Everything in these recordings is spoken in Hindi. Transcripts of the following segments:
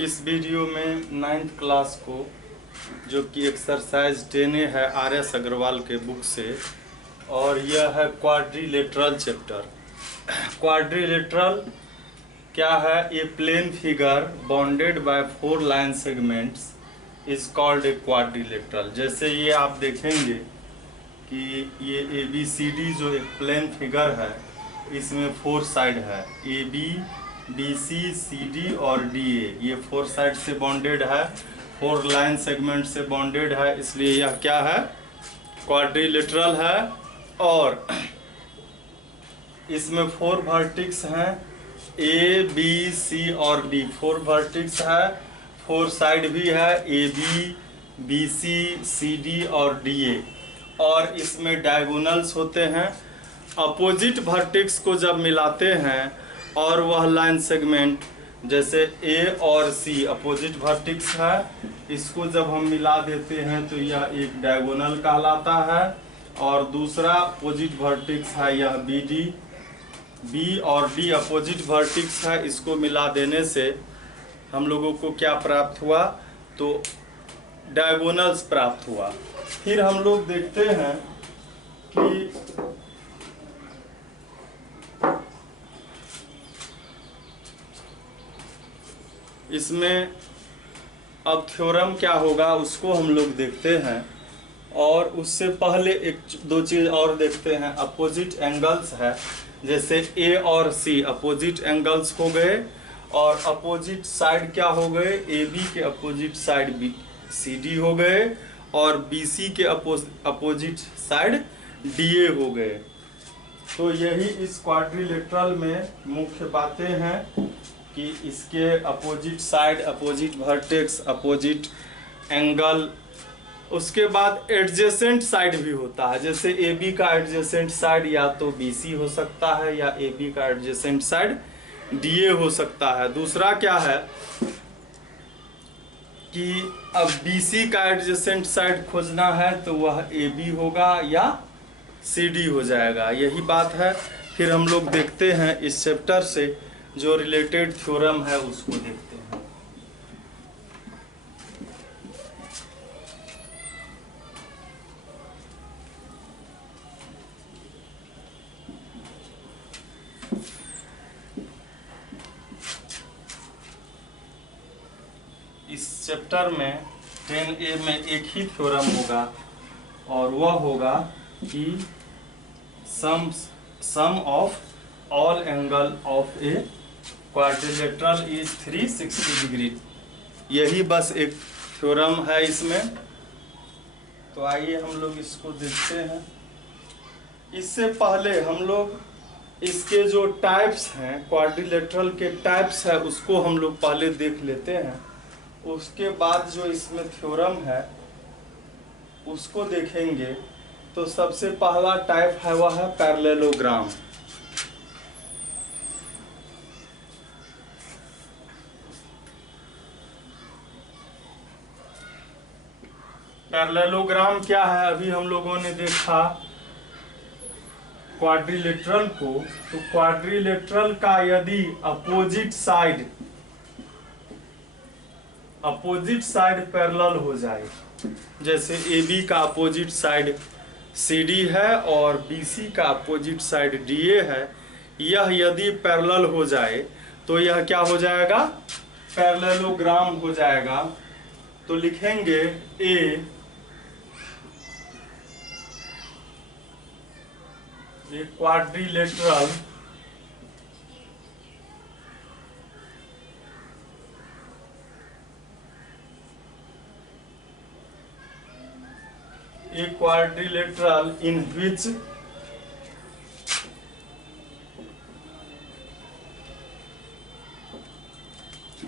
इस वीडियो में 9th क्लास को जो कि एक्सरसाइज 10A है RS अग्रवाल के बुक से, और यह है क्वाड्रिलेटरल चैप्टर। क्वाड्रिलेटरल क्या है? A plane figure bounded by 4 line segments is called a quadrilateral. जैसे ये आप देखेंगे कि ये ABCD जो एक प्लेन फिगर है, इसमें 4 साइड है, AB BC CD और DA। ये 4 साइड से बॉन्डेड है, 4 लाइन सेगमेंट से बॉन्डेड है, इसलिए यह क्या है? क्वाड्रिलेटरल है। और इसमें 4 वर्टिक्स हैं, A B C और D। 4 वर्टिक्स है, 4 साइड भी है, AB BC CD और DA। और इसमें डायगोनल्स होते हैं। अपोजिट वर्टिक्स को जब मिलाते हैं और वह लाइन सेगमेंट, जैसे A और C अपोजिट वर्टिक्स है, इसको जब हम मिला देते हैं तो यह एक डायगोनल कहलाता है। और दूसरा अपोजिट वर्टिक्स है यह BD। B और D अपोजिट वर्टिक्स है, इसको मिला देने से हम लोगों को क्या प्राप्त हुआ? तो डायगोनल्स प्राप्त हुआ। फिर हम लोग देखते हैं कि इसमें अब थ्योरम क्या होगा उसको हम लोग देखते हैं। और उससे पहले एक दो चीज़ और देखते हैं। अपोजिट एंगल्स है, जैसे A और C अपोजिट एंगल्स हो गए, और अपोजिट साइड क्या हो गए? AB के अपोजिट साइड CD हो गए, और BC के अपोजिट साइड DA हो गए। तो यही इस क्वाड्रिलेटरल में मुख्य बातें हैं कि इसके opposite side, opposite vertex, opposite angle. उसके बाद एडजेसेंट साइड भी होता है, जैसे AB का एडजेसेंट साइड या तो BC हो सकता है, या AB का एडजेसेंट साइड DA हो सकता है। दूसरा क्या है कि अब BC का एडजेसेंट साइड खोजना है तो वह AB होगा या CD हो जाएगा। यही बात है। फिर हम लोग देखते हैं इस चैप्टर से जो रिलेटेड थ्योरम है उसको देखते हैं। इस चैप्टर में 10A में एक ही थ्योरम होगा, और वह होगा कि sum of all angle of a quadrilateral is 360 degree. यही बस एक थ्योरम है इसमें। तो आइए हम लोग इसको देखते हैं। इससे पहले हम लोग इसके जो टाइप्स हैं, क्वाड्रिलेटरल के टाइप्स है, उसको हम लोग पहले देख लेते हैं। उसके बाद जो इसमें थ्योरम है उसको देखेंगे। तो सबसे पहला टाइप है वह है पैरेललोग्राम। पैरेललोग्राम क्या है? अभी हम लोगों ने देखा क्वाड्रिलेटरल को। तो क्वाड्रिलेटरल का यदि अपोजिट साइड पैरेलल हो जाए, जैसे AB का अपोजिट साइड CD है और BC का अपोजिट साइड DA है, यह यदि पैरेलल हो जाए तो यह क्या हो जाएगा? पैरेललोग्राम हो जाएगा। तो लिखेंगे A quadrilateral in which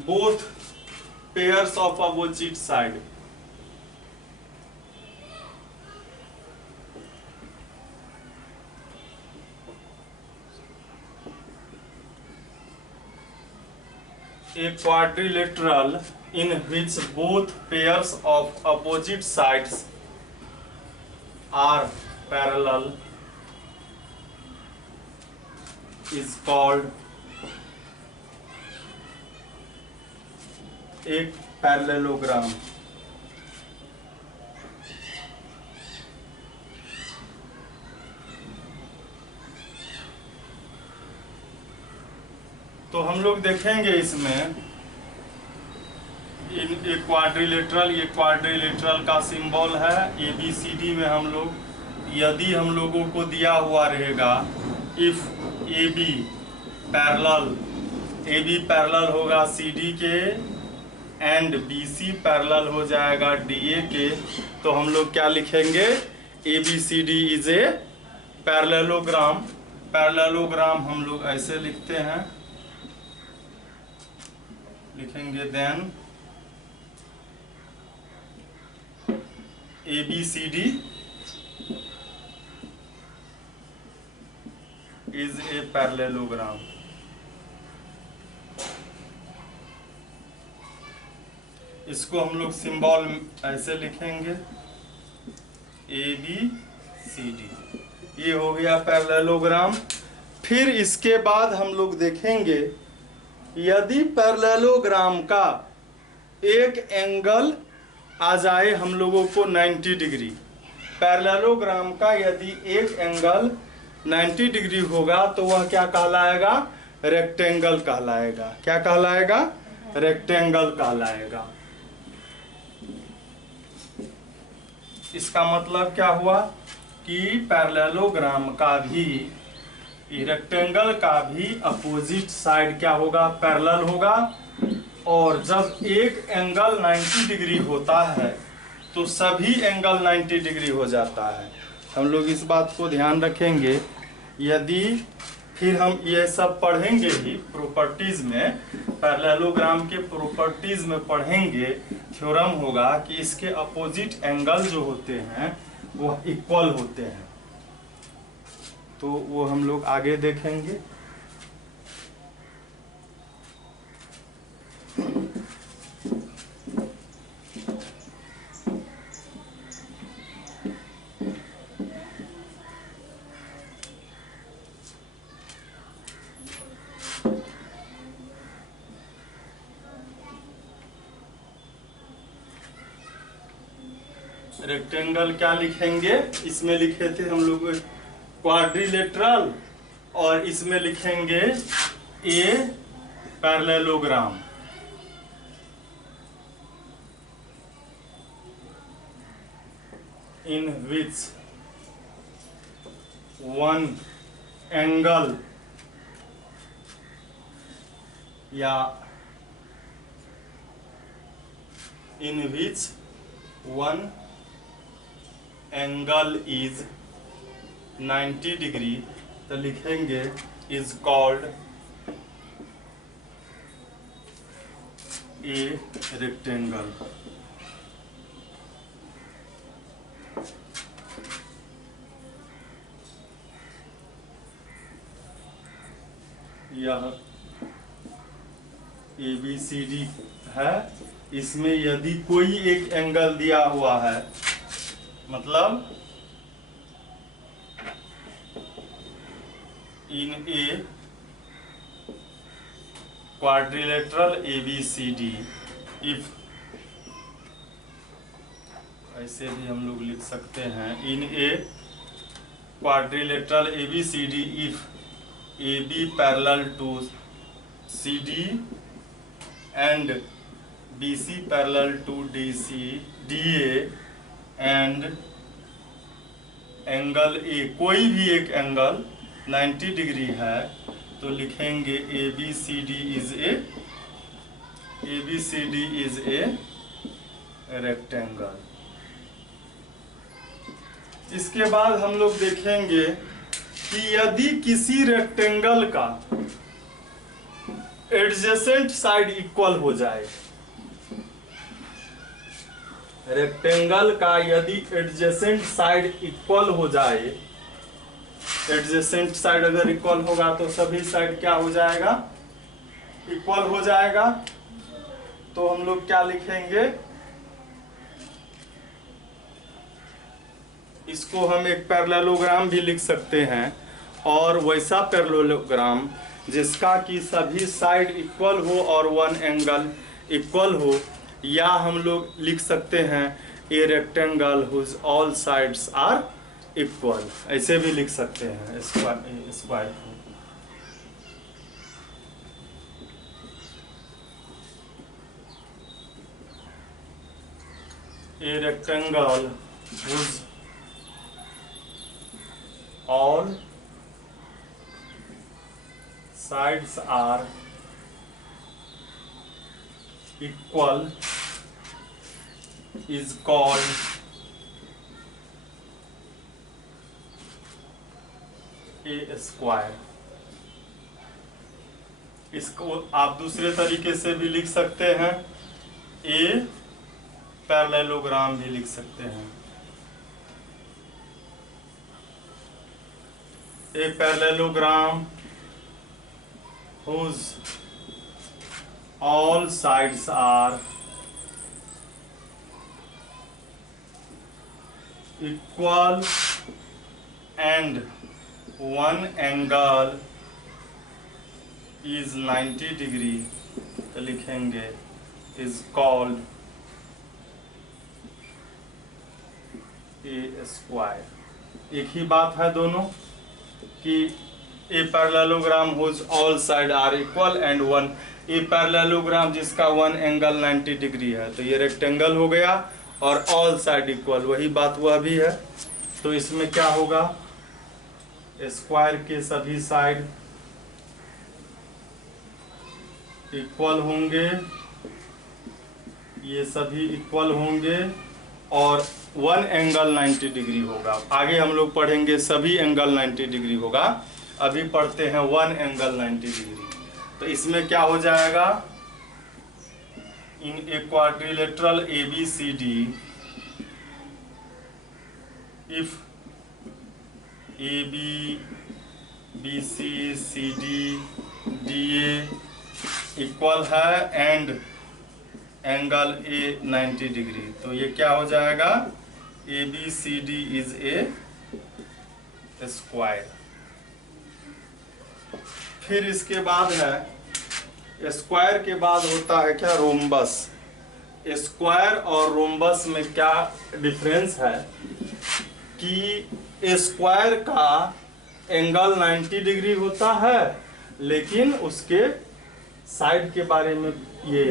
both pairs of opposite side a quadrilateral in which both pairs of opposite sides are parallel is called एक पैरेललोग्राम। तो हम लोग देखेंगे इसमें ये क्वाड्रिलेटरल का सिंबल है। ABCD में हम लोग यदि हम लोगों को दिया हुआ रहेगा इफ AB पैरेलल होगा CD के एंड BC पैरेलल हो जाएगा DA के, तो हम लोग क्या लिखेंगे? ABCD is a parallelogram. Parallelogram हम लोग ऐसे लिखते हैं, लिखेंगे then ABCD is a parallelogram. इसको हम लोग सिंबल ऐसे लिखेंगे ABCD, ये हो गया पैरेललोग्राम। फिर इसके बाद हम लोग देखेंगे यदि पैरेललोग्राम का एक एंगल आ जाए हम लोगों को 90 डिग्री, पैरेललोग्राम का यदि एक एंगल 90 डिग्री होगा तो वह क्या कहलाएगा? रेक्टेंगल कहलाएगा। क्या कहलाएगा? रेक्टेंगल कहलाएगा। इसका मतलब क्या हुआ कि पैरेललोग्राम का भी, रेक्टेंगल का भी अपोजिट साइड क्या होगा? पैरेलल होगा। और जब एक एंगल 90 डिग्री होता है तो सभी एंगल 90 डिग्री हो जाता है। हम लोग इस बात को ध्यान रखेंगे। यदि फिर हम ये सब पढ़ेंगे ही प्रॉपर्टीज में, पैरेललोग्राम के प्रॉपर्टीज में पढ़ेंगे, थ्योरम होगा कि इसके अपोजिट एंगल जो होते हैं वो इक्वल होते हैं, तो वो हम लोग आगे देखेंगे। रेक्टेंगल क्या लिखेंगे? इसमें लिखे थे हम लोग क्वाड्रिलेटरल, और इसमें लिखेंगे a parallelogram. In which one angle या in which one angle is 90 degree, तो लिखेंगे इज कॉल्ड ए रेक्टेंगल। यह ABCD है। इसमें यदि कोई एक एंगल दिया हुआ है, मतलब in a quadrilateral ABCD if, ऐसे भी हम लोग लिख सकते हैं, in a quadrilateral ABCD if AB parallel to CD and BC parallel to DA and angle A, कोई भी एक एंगल 90 डिग्री है, तो लिखेंगे ABCD इज ए रेक्टेंगल। इसके बाद हम लोग देखेंगे कि यदि किसी रेक्टेंगल का एडजेसेंट साइड इक्वल हो जाए, रेक्टेंगल का यदि एडजेसेंट साइड इक्वल हो जाए, एडजेसेंट साइड अगर इक्वल होगा तो सभी साइड क्या हो जाएगा? इक्वल हो जाएगा। तो हम लोग क्या लिखेंगे? इसको हम एक पैरेललोग्राम भी लिख सकते हैं, और वैसा पैरेललोग्राम जिसका कि सभी साइड इक्वल हो और वन एंगल इक्वल हो, या हम लोग लिख सकते हैं a rectangle whose all sides are equal, ऐसे भी लिख सकते हैं स्क्वायर को। A rectangle whose all sides are equal is called a square। इसको आप दूसरे तरीके से भी लिख सकते हैं, ए पैरेललोग्राम भी लिख सकते हैं। A parallelogram whose all sides are equal and one angle is 90 degree, तो लिखेंगे is called ए स्क्वायर। एक ही बात है दोनों कि a parallelogram whose all side are equal and one, a parallelogram जिसका वन एंगल 90 डिग्री है, तो ये रेक्टेंगल हो गया, और ऑल साइड इक्वल वही बात वह भी है। तो इसमें क्या होगा, स्क्वायर के सभी साइड इक्वल होंगे, ये सभी इक्वल होंगे, और वन एंगल 90 डिग्री होगा। आगे हम लोग पढ़ेंगे सभी एंगल 90 डिग्री होगा, अभी पढ़ते हैं वन एंगल 90 डिग्री। तो इसमें क्या हो जाएगा, in a quadrilateral ABCD if AB BC CD DA equal है एंड एंगल A 90 डिग्री, तो ये क्या हो जाएगा, ABCD इज ए स्क्वायर। फिर इसके बाद है, स्क्वायर के बाद होता है क्या, रोम्बस। स्क्वायर और रोम्बस में क्या डिफरेंस है कि स्क्वायर का एंगल 90 डिग्री होता है, लेकिन उसके साइड के बारे में, ये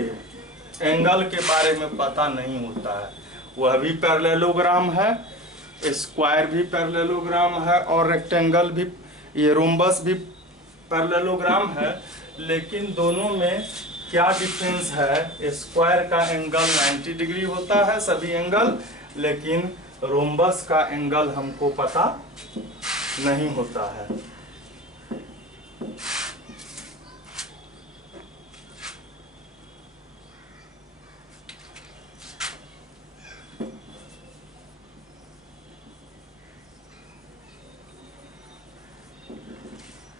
एंगल के बारे में पता नहीं होता है। वह भी पैरेललोग्राम है, स्क्वायर भी पैरेललोग्राम है, और रेक्टेंगल भी, ये रोम्बस भी पैरेललोग्राम है, लेकिन दोनों में क्या डिफरेंस है, स्क्वायर का एंगल 90 डिग्री होता है सभी एंगल, लेकिन रोम्बस का एंगल हमको पता नहीं होता है।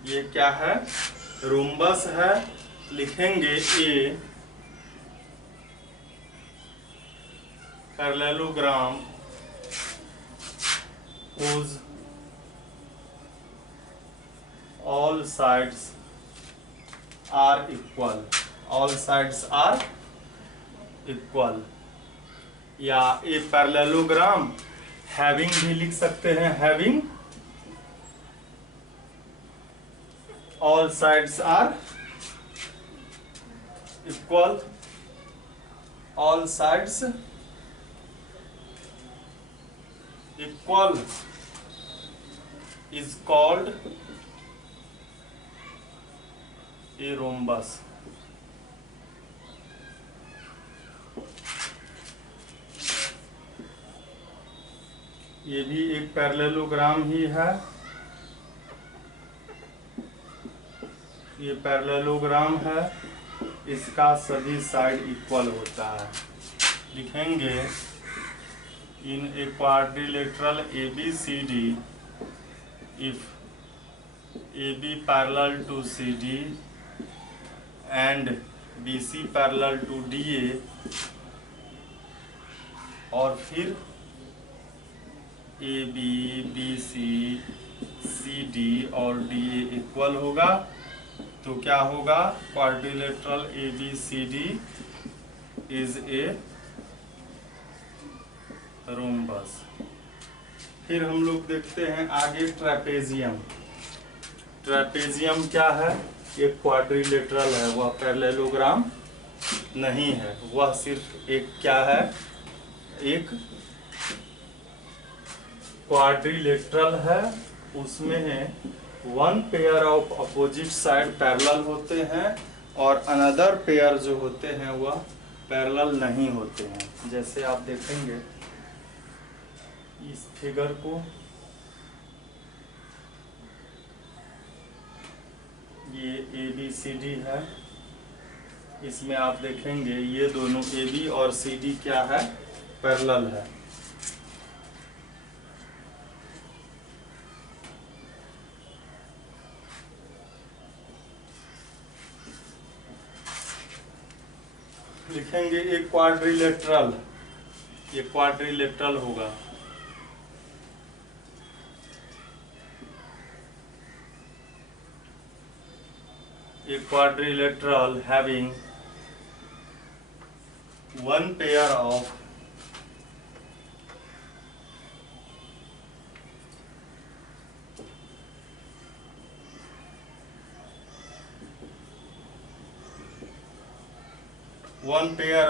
ये क्या है, रोम्बस है, लिखेंगे a parallelogram whose all sides are equal, all sides are equal, या ए पैरेललोग्राम हैविंग भी लिख सकते हैं, having all sides are equal, all sides equal is called a rhombus। ये भी एक पैरेललोग्राम ही है, ये पैरेललोग्राम है, इसका सभी साइड इक्वल होता है। लिखेंगे in a quadrilateral ABCD if AB parallel to CD and BC parallel to DA, और फिर AB BC CD और DA इक्वल होगा, तो क्या होगा, quadrilateral ABCD is a rhombus. फिर हम लोग देखते हैं आगे ट्रेपेजियम। ट्रेपेजियम क्या है? एक क्वाड्रिलेटरल है, वह पैरेललोग्राम नहीं है, वह सिर्फ एक क्या है, एक क्वाड्रिलेटरल है। उसमें है one pair of opposite side parallel होते हैं और अनदर पेयर जो होते हैं वह पैरेलल नहीं होते हैं। जैसे आप देखेंगे इस फिगर को, ये ABCD है, इसमें आप देखेंगे ये दोनों AB और CD क्या है, पैरेलल है। लिखेंगे एक क्वाड्रिलेटरल, ये क्वाड्रिलेटरल होगा। A quadrilateral having one pair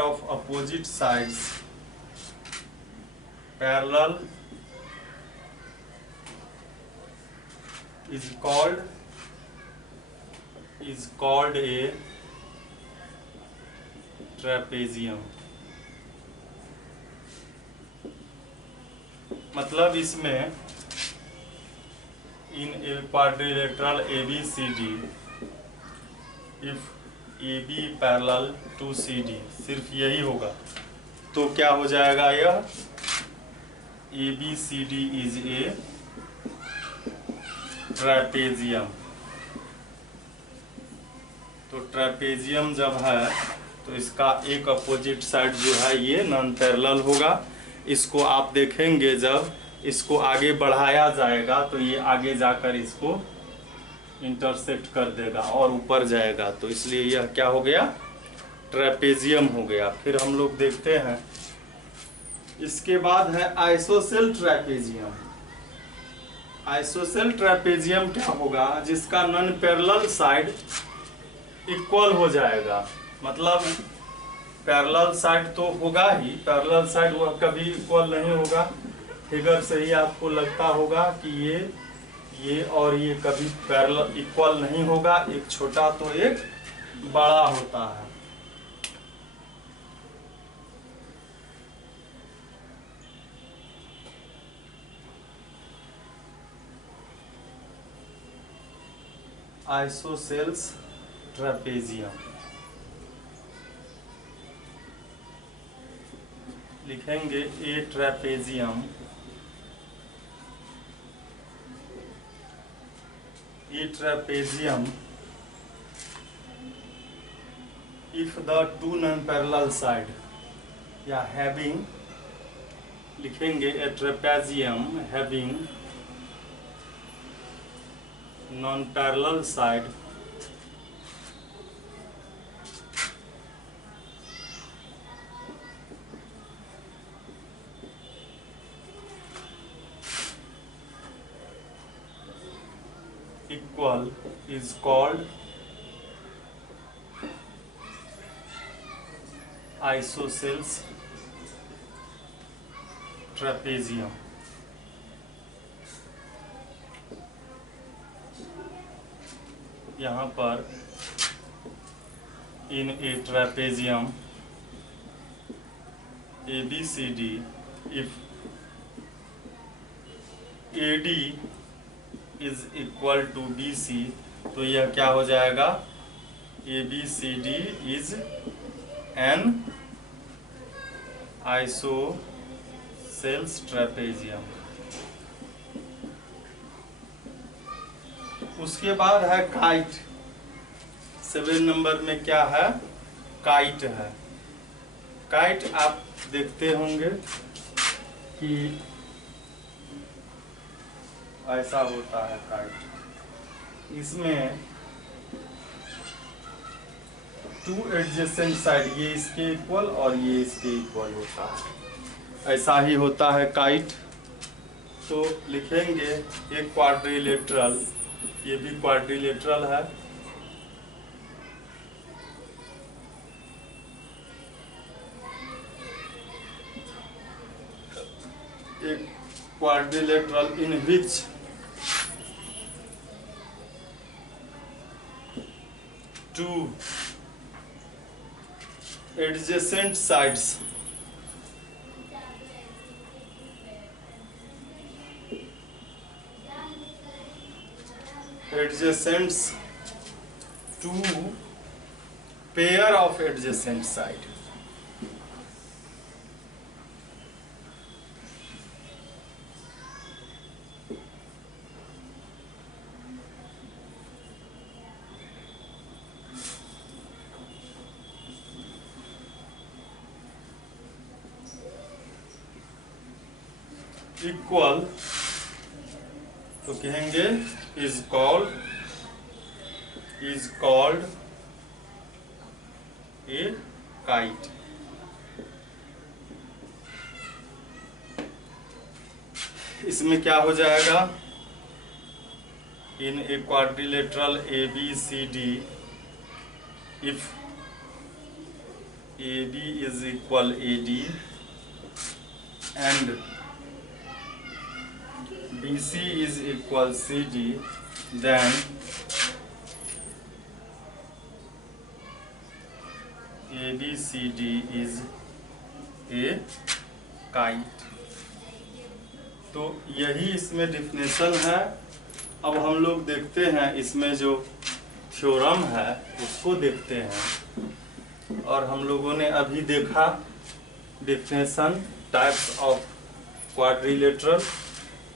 of opposite sides parallel is called a trapezium। मतलब इसमें in a quadrilateral ABCD if AB parallel to CD, सिर्फ यही होगा तो क्या हो जाएगा, यह ABCD इज ए ट्रेपेजियम। तो ट्रेपेजियम जब है तो इसका एक अपोजिट साइड जो है ये नॉन पैरेलल होगा। इसको आप देखेंगे जब इसको आगे बढ़ाया जाएगा तो ये आगे जाकर इसको इंटरसेक्ट कर देगा और ऊपर जाएगा, तो इसलिए यह क्या हो गया, ट्रेपेजियम हो गया। फिर हम लोग देखते हैं इसके बाद है आइसोसेल ट्रेपेजियम। आइसोसेल ट्रेपेजियम क्या होगा, जिसका नॉन पैरेलल साइड इक्वल हो जाएगा। मतलब पैरेलल साइड तो होगा ही, पैरेलल साइड वह कभी इक्वल नहीं होगा। फिगर से ही आपको लगता होगा कि ये और ये कभी पैरेलल इक्वल नहीं होगा, एक छोटा तो एक बड़ा होता है। आइसोसेल्स ट्रेपेजियम लिखेंगे ए trapezium if the two non-parallel side या having, लिखेंगे a trapezium having non-parallel side equal is called isosceles trapezium। यहाँ पर in a trapezium ABCD if AD is equal to BC, तो यह क्या हो जाएगा, ABCD is an isosceles trapezium। उसके बाद है काइट। 7 नंबर में क्या है, काइट है। काइट आप देखते होंगे कि ऐसा होता है काइट। इसमें टू एडजेसेंट साइड, ये इसके इक्वल और ये इसके इक्वल होता है। ऐसा ही होता है काइट। तो लिखेंगे एक क्वाड्रिलेटरल, ये भी क्वाड्रिलेटरल है। एक quadrilateral in which two adjacent sides adjacents two pair of adjacent side, equal, तो कहेंगे इज कॉल्ड ए काइट। इसमें क्या हो जाएगा, in a quadrilateral A B C D, if A B is equal A D and BC is equal CD, then ABCD is a kite। तो यही इसमें डिफिनेशन है। अब हम लोग देखते हैं इसमें जो थ्योरम है उसको देखते हैं। और हम लोगों ने अभी देखा definition types of quadrilateral.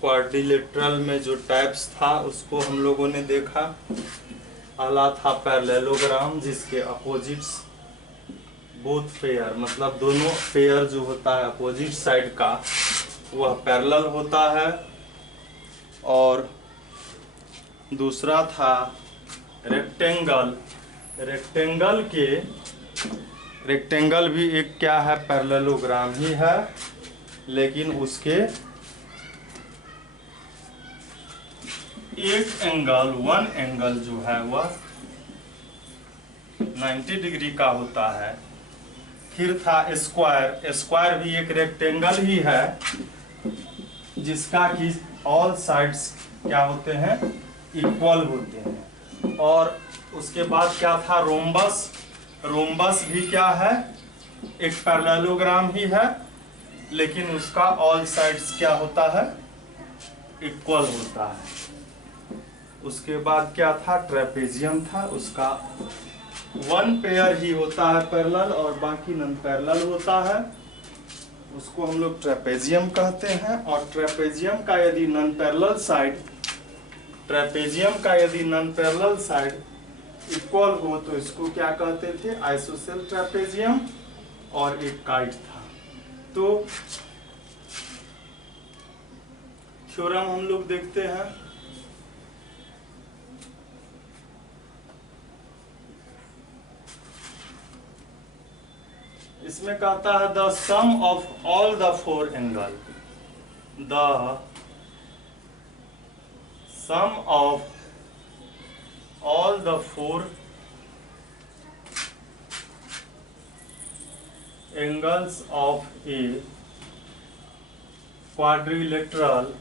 Quadrilateral में जो टाइप्स था उसको हम लोगों ने देखा। पहला था पैरेललोग्राम, जिसके अपोजिट्स बोथ पेयर, मतलब दोनों पेयर जो होता है अपोजिट साइड का वह पैरेलल होता है। और दूसरा था रेक्टेंगल। रेक्टेंगल भी एक क्या है, पैरेललोग्राम ही है, लेकिन उसके वन एंगल जो है वह 90 डिग्री का होता है। फिर था स्क्वायर भी एक रेक्टेंगल ही है, जिसका कि ऑल साइड्स क्या होते हैं, इक्वल होते हैं। और उसके बाद क्या था, रोम्बस भी क्या है, एक पैरेललोग्राम ही है, लेकिन उसका ऑल साइड्स क्या होता है, इक्वल होता है। उसके बाद क्या था, ट्रेपेजियम था, उसका वन पेयर ही होता है पैरेलल और बाकी नॉन पैरेलल होता है, उसको हम लोग ट्रेपेजियम कहते हैं। और ट्रेपेजियम का यदि नॉन पैरेलल साइड इक्वल हो तो इसको क्या कहते थे, आइसोसेल ट्रेपेजियम, और एक काइट था। तो थ्योरम हम लोग देखते हैं। इसमें कहता है the sum of all the four angle, the sum of all the four angles of a quadrilateral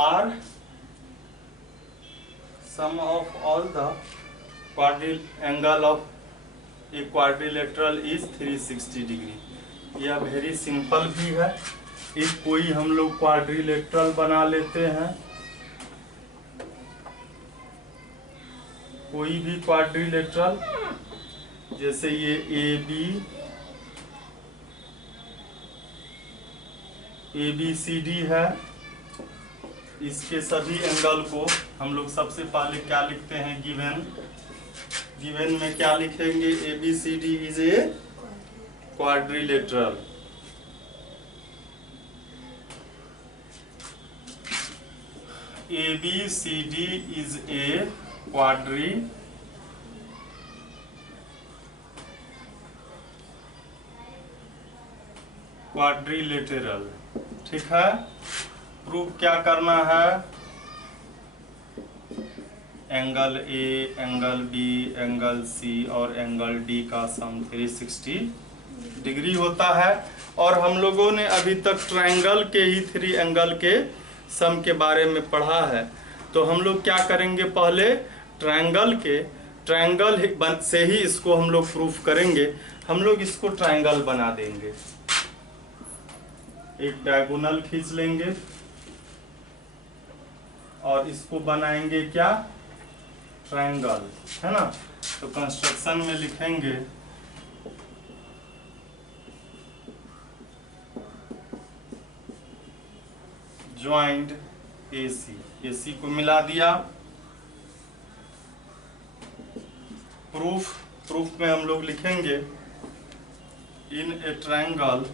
are sum of all the angle of a quadrilateral is 360 degree. यह वेरी सिंपल भी है। एक कोई हम लोग क्वाड्रिलेटरल बना लेते हैं, कोई भी क्वाड्रिलेटरल, जैसे ये ए बी सी डी है। इसके सभी एंगल को हम लोग सबसे पहले क्या लिखते हैं, गिवन में क्या लिखेंगे, ABCD is a quadrilateral. ABCD is a quadrilateral. ठीक है, प्रूफ क्या करना है? Angle A, angle B, angle C और एंगल डी का सम 360 डिग्री होता है। और हम लोगों ने अभी तक ट्रायंगल के ही 3 एंगल के सम के बारे में पढ़ा है। तो हम लोग क्या करेंगे, पहले ट्रायंगल से ही इसको हम लोग प्रूफ करेंगे। हम लोग इसको ट्रायंगल बना देंगे, एक डायगोनल खींच लेंगे और इसको बनाएंगे क्या, ट्रायंगल, है ना। तो कंस्ट्रक्शन में लिखेंगे ज्वाइंट AC को मिला दिया। प्रूफ में हम लोग लिखेंगे इन ए ट्रायंगल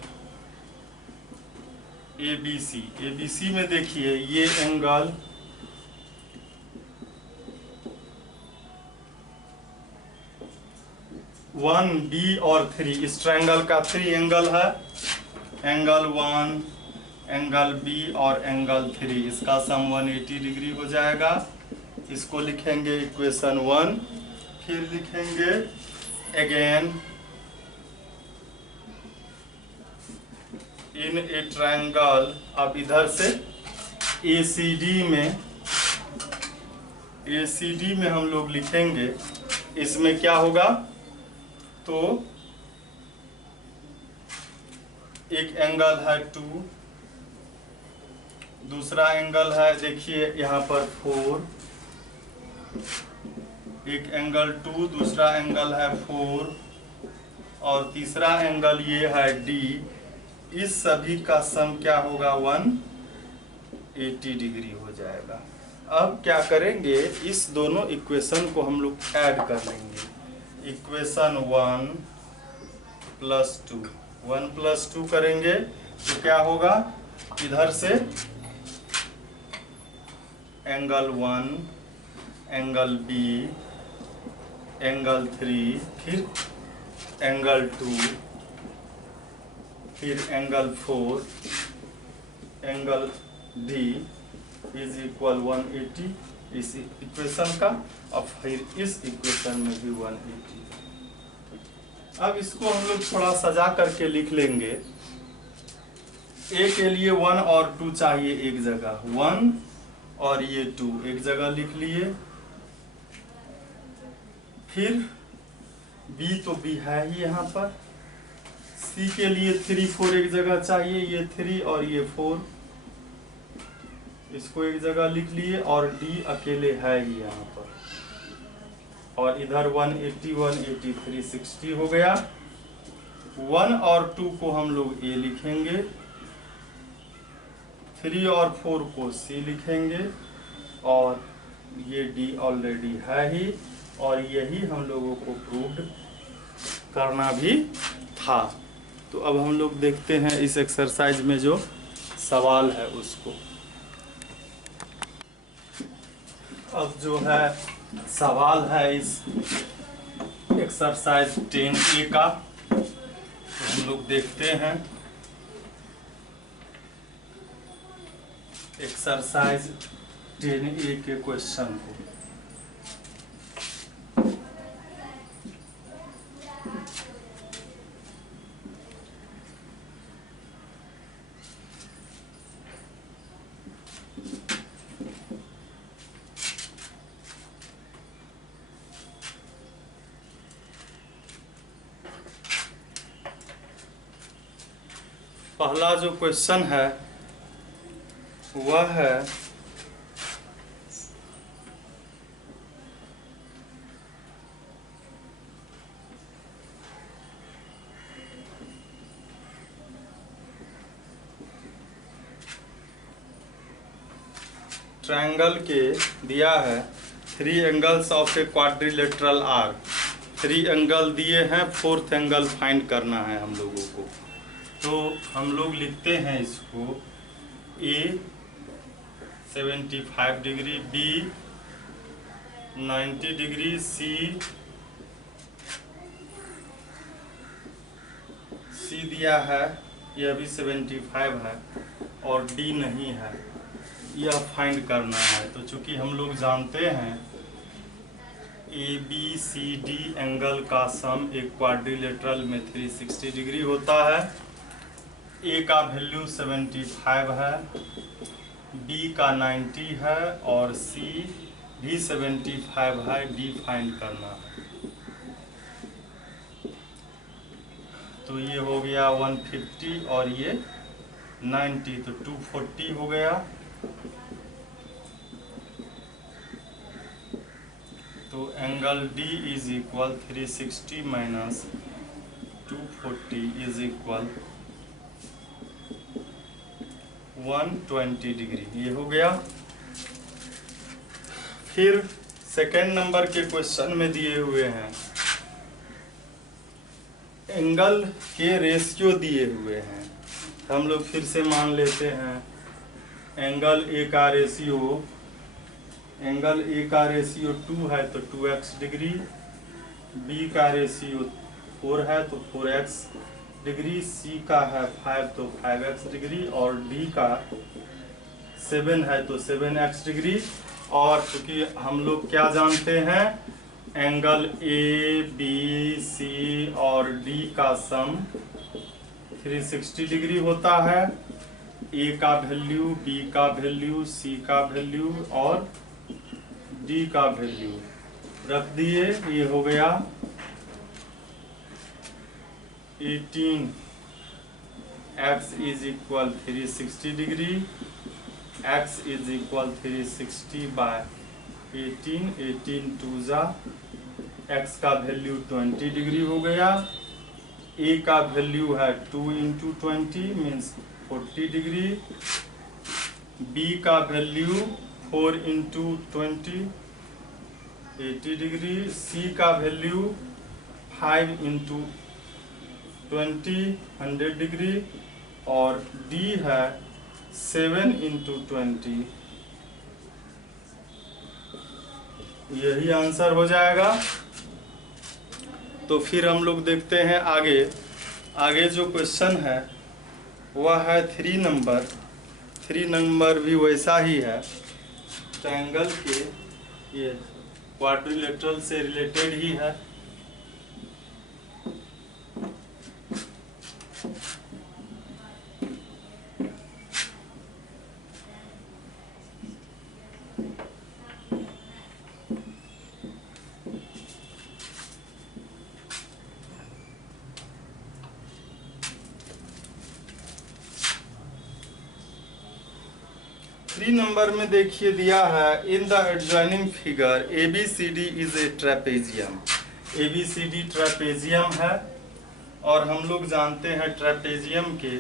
ABC में देखिए ये एंगल वन, बी और 3, इस ट्रायंगल का 3 एंगल है, एंगल 1, एंगल बी और एंगल 3, इसका सम 180 डिग्री हो जाएगा। इसको लिखेंगे इक्वेशन 1। फिर लिखेंगे अगेन इन ए ट्रायंगल, अब इधर से ACD में हम लोग लिखेंगे, इसमें क्या होगा, तो एक एंगल है 2, दूसरा एंगल है देखिए यहाँ पर 4, एक एंगल 2, दूसरा एंगल है 4 और तीसरा एंगल ये है D। इस सभी का सम क्या होगा, 180 डिग्री हो जाएगा। अब क्या करेंगे, इस दोनों इक्वेशन को हम लोग ऐड कर लेंगे। इक्वेशन 1 + 2 करेंगे तो क्या होगा, इधर से एंगल 1, एंगल B, एंगल 3, फिर एंगल 2, फिर angle 4, angle D is equal 180 इस इक्वेशन का, और फिर इस इक्वेशन में भी 180। अब इसको हम लोग थोड़ा सजा करके लिख लेंगे। A के लिए 1 और 2 चाहिए एक जगह, 1 और ये 2 एक जगह लिख लिए। फिर B तो B है ही यहाँ पर, C के लिए 3, 4 एक जगह चाहिए, ये 3 और ये 4 इसको एक जगह लिख लिए, और D अकेले है ही यहाँ पर, और इधर 180, 180, 360 हो गया। 1 और 2 को हम लोग A लिखेंगे, 3 और 4 को C लिखेंगे, और ये D ऑलरेडी है ही, और यही हम लोगों को प्रूव्ड करना भी था। तो अब हम लोग देखते हैं इस एक्सरसाइज में जो सवाल है उसको। अब जो है सवाल है इस एक्सरसाइज 10A का, तो हम लोग देखते हैं एक्सरसाइज 10A के क्वेश्चन को। पहला जो क्वेश्चन है वह है ट्रायंगल के दिया है 3 angles of a quadrilateral arc. 3 angle दिए हैं, 4th एंगल फाइंड करना है हम लोगों को। तो हम लोग लिखते हैं इसको A 75 डिग्री, बी 90 डिग्री, सी दिया है, यह भी 75 है और डी नहीं है, यह फाइंड करना है। तो चूंकि हम लोग जानते हैं A B C D angle का सम एक क्वाड्रिलेटरल में 360 डिग्री होता है। ए का वैल्यू 75 है, बी का 90 है और सी भी 75 है, डी फाइंड करना है। तो ये हो गया 150 और ये 90, तो 240 हो गया। तो angle D is equal 360 minus 240 is equal 120 degree, ये हो गया। फिर सेकेंड नंबर के क्वेश्चन में दिए हुए हैं एंगल के रेशियो दिए हुए हैं। हम लोग फिर से मान लेते हैं एंगल ए का रेशियो 2 है तो 2x डिग्री, बी का रेशियो 4 है तो 4x डिग्री, सी का है 5 तो 5x डिग्री और डी का 7 है तो 7x डिग्री। और चूंकि हम लोग क्या जानते हैं एंगल ए बी सी और डी का सम 360 डिग्री होता है। ए का वैल्यू, बी का वैल्यू, सी का वैल्यू और डी का वैल्यू रख दिए, ये हो गया 18 x is equal 360 degree, x is equal 360 by 18 टू जा x का वैल्यू 20 डिग्री हो गया। a का वैल्यू है 2 इंटू 20 मीन्स 40 डिग्री, b का वैल्यू 4 इंटू 20 80 डिग्री, c का वैल्यू 5 इंटू 20 100 डिग्री और d है 7 इंटू 20, यही आंसर हो जाएगा। तो फिर हम लोग देखते हैं आगे जो क्वेश्चन है वह है 3 नंबर भी वैसा ही है। ट्रायंगल के ये क्वाड्रिलेटरल से रिलेटेड ही है। नंबर में देखिए दिया है in the adjoining figure ABCD is A trapezium. ABCD trapezium है और हम लोग जानते हैं ट्रेपेजियम के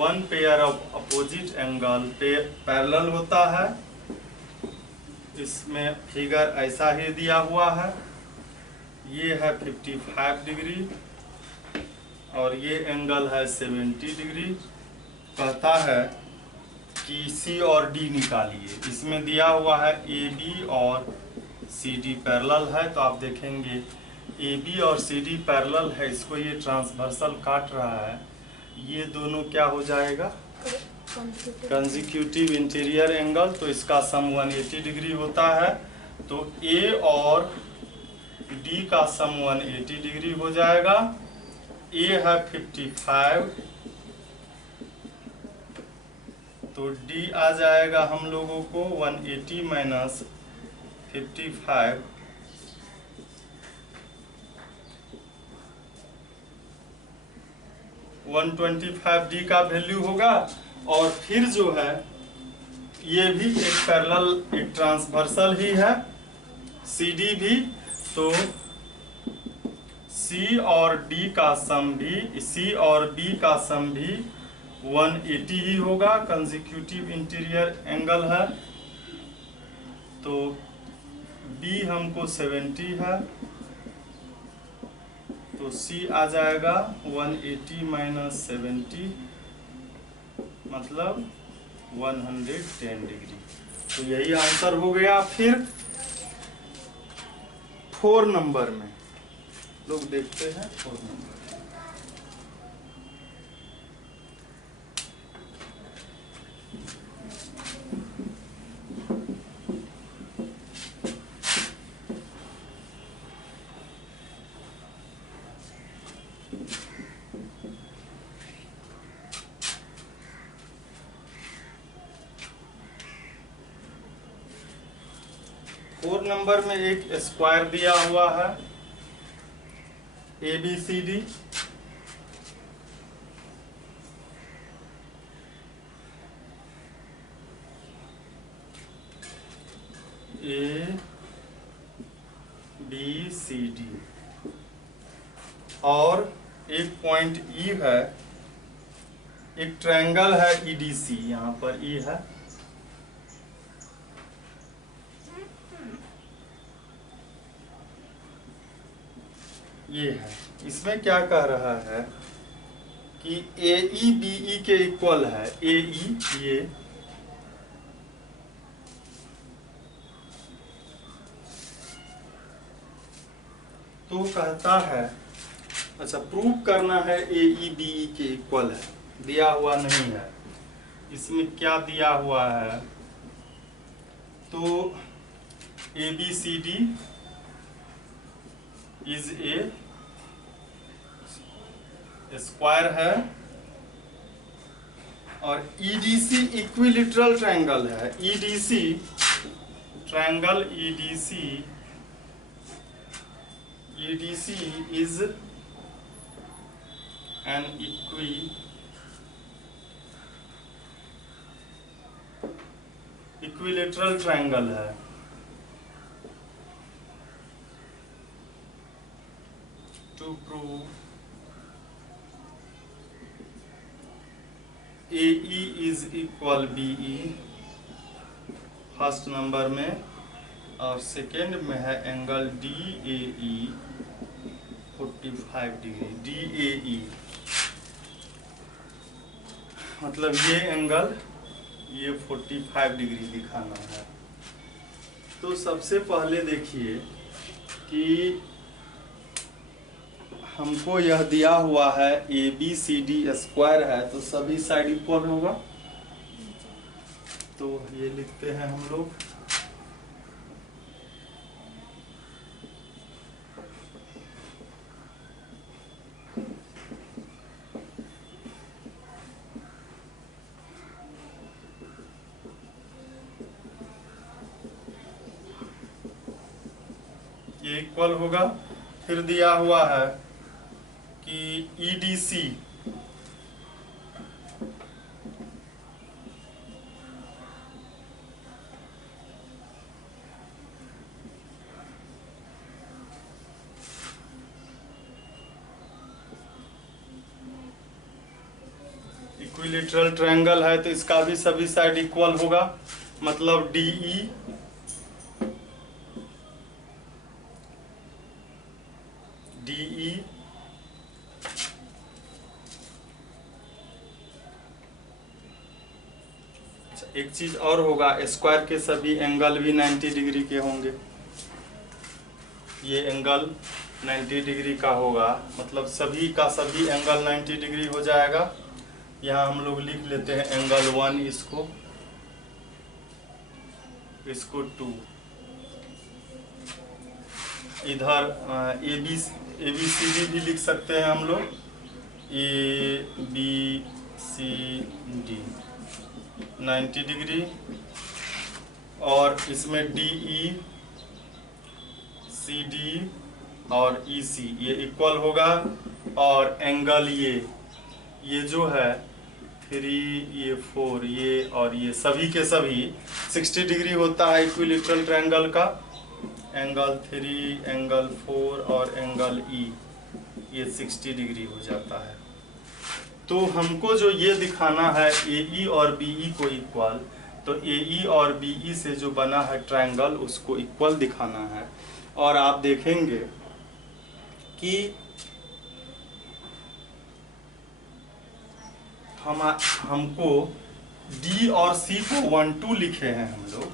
1 pair of opposite angle parallel होता है। इसमें फिगर ऐसा ही दिया हुआ है, ये है 55 डिग्री और ये एंगल है 70 डिग्री। कहता है कि सी और डी निकालिए। इसमें दिया हुआ है ए बी और सी डी पैरेलल है, तो आप देखेंगे ए बी और सी डी पैरेलल है, इसको ये ट्रांसवर्सल काट रहा है, ये दोनों क्या हो जाएगा कंसेक्यूटिव इंटीरियर एंगल, तो इसका सम 180 डिग्री होता है। तो ए और डी का सम 180 डिग्री हो जाएगा। ए है 55 तो डी आ जाएगा हम लोगों को 180 माइनस 55 125 डी का वैल्यू होगा। और फिर जो है ये भी एक पैरेलल एक ट्रांसवर्सल ही है, सी डी भी, तो सी और डी का सम भी, सी और बी का सम भी 180 ही होगा, कंसेक्यूटिव इंटीरियर एंगल है। तो बी हमको 70 है तो सी आ जाएगा 180 माइनस 70 मतलब 110 डिग्री। तो यही आंसर हो गया। फिर 4 नंबर में लोग देखते हैं 4 नंबर। फोर नंबर में एक स्क्वायर दिया हुआ है ABCD। ABCD और एक पॉइंट E है, एक ट्रायंगल है EDC, यहाँ पर E है। ये है, इसमें क्या कह रहा है कि AE BE के इक्वल है। AE ये तो कहता है, अच्छा प्रूव करना है AE BE के इक्वल है, दिया हुआ नहीं है। इसमें क्या दिया हुआ है, तो ABCD इज ए स्क्वायर है और EDC इक्विलिटरल ट्रायंगल है। EDC triangle EDC is an equilateral triangle है। To prove AE is equal BE first number में, और सेकेंड में है एंगल DAE 45 डिग्री। DAE मतलब ये एंगल ये 45 डिग्री दिखाना है। तो सबसे पहले देखिए कि हमको यह दिया हुआ है ABCD स्क्वायर है, तो सभी साइड इक्वल होगा। तो ये लिखते हैं हम लोग, ये इक्वल होगा। फिर दिया हुआ है कि EDC इक्विलिटरल ट्रायंगल है, तो इसका भी सभी साइड इक्वल होगा। मतलब DE एक चीज और होगा, स्क्वायर के सभी एंगल भी 90 डिग्री के होंगे। ये एंगल 90 डिग्री का होगा, मतलब सभी का सभी एंगल 90 डिग्री हो जाएगा। यहाँ हम लोग लिख लेते हैं एंगल 1, इसको 2। इधर ABCD भी लिख सकते हैं हम लोग, ABCD 90 डिग्री, और इसमें DE CD और EC ये इक्वल होगा। और एंगल ये जो है 3, ये 4, ये और ये सभी के सभी 60 डिग्री होता है इक्विलिटरल ट्रायंगल का। एंगल 3, एंगल 4 और एंगल E ये 60 डिग्री हो जाता है। तो हमको जो ये दिखाना है AE और BE को इक्वल, तो AE और BE से जो बना है ट्रायंगल उसको इक्वल दिखाना है। और आप देखेंगे कि हमको डी और सी को 1 2 लिखे हैं हम लोग,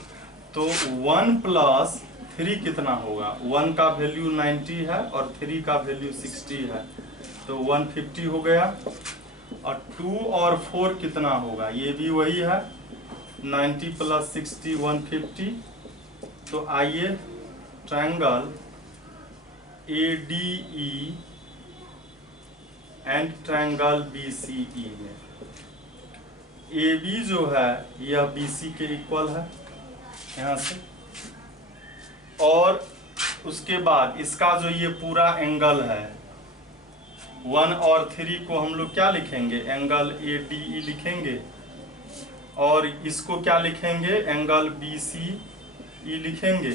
तो 1 + 3 कितना होगा? 1 का वैल्यू 90 है और 3 का वैल्यू 60 है, तो 150 हो गया। और 2 और 4 कितना होगा? ये भी वही है, 90 + 60 150। तो आइए triangle ADE and triangle BCE में, AB जो है यह BC के इक्वल है यहाँ से, और उसके बाद इसका जो ये पूरा एंगल है 1 और 3 को हम लोग क्या लिखेंगे? एंगल ADE लिखेंगे, और इसको क्या लिखेंगे? एंगल BCE लिखेंगे।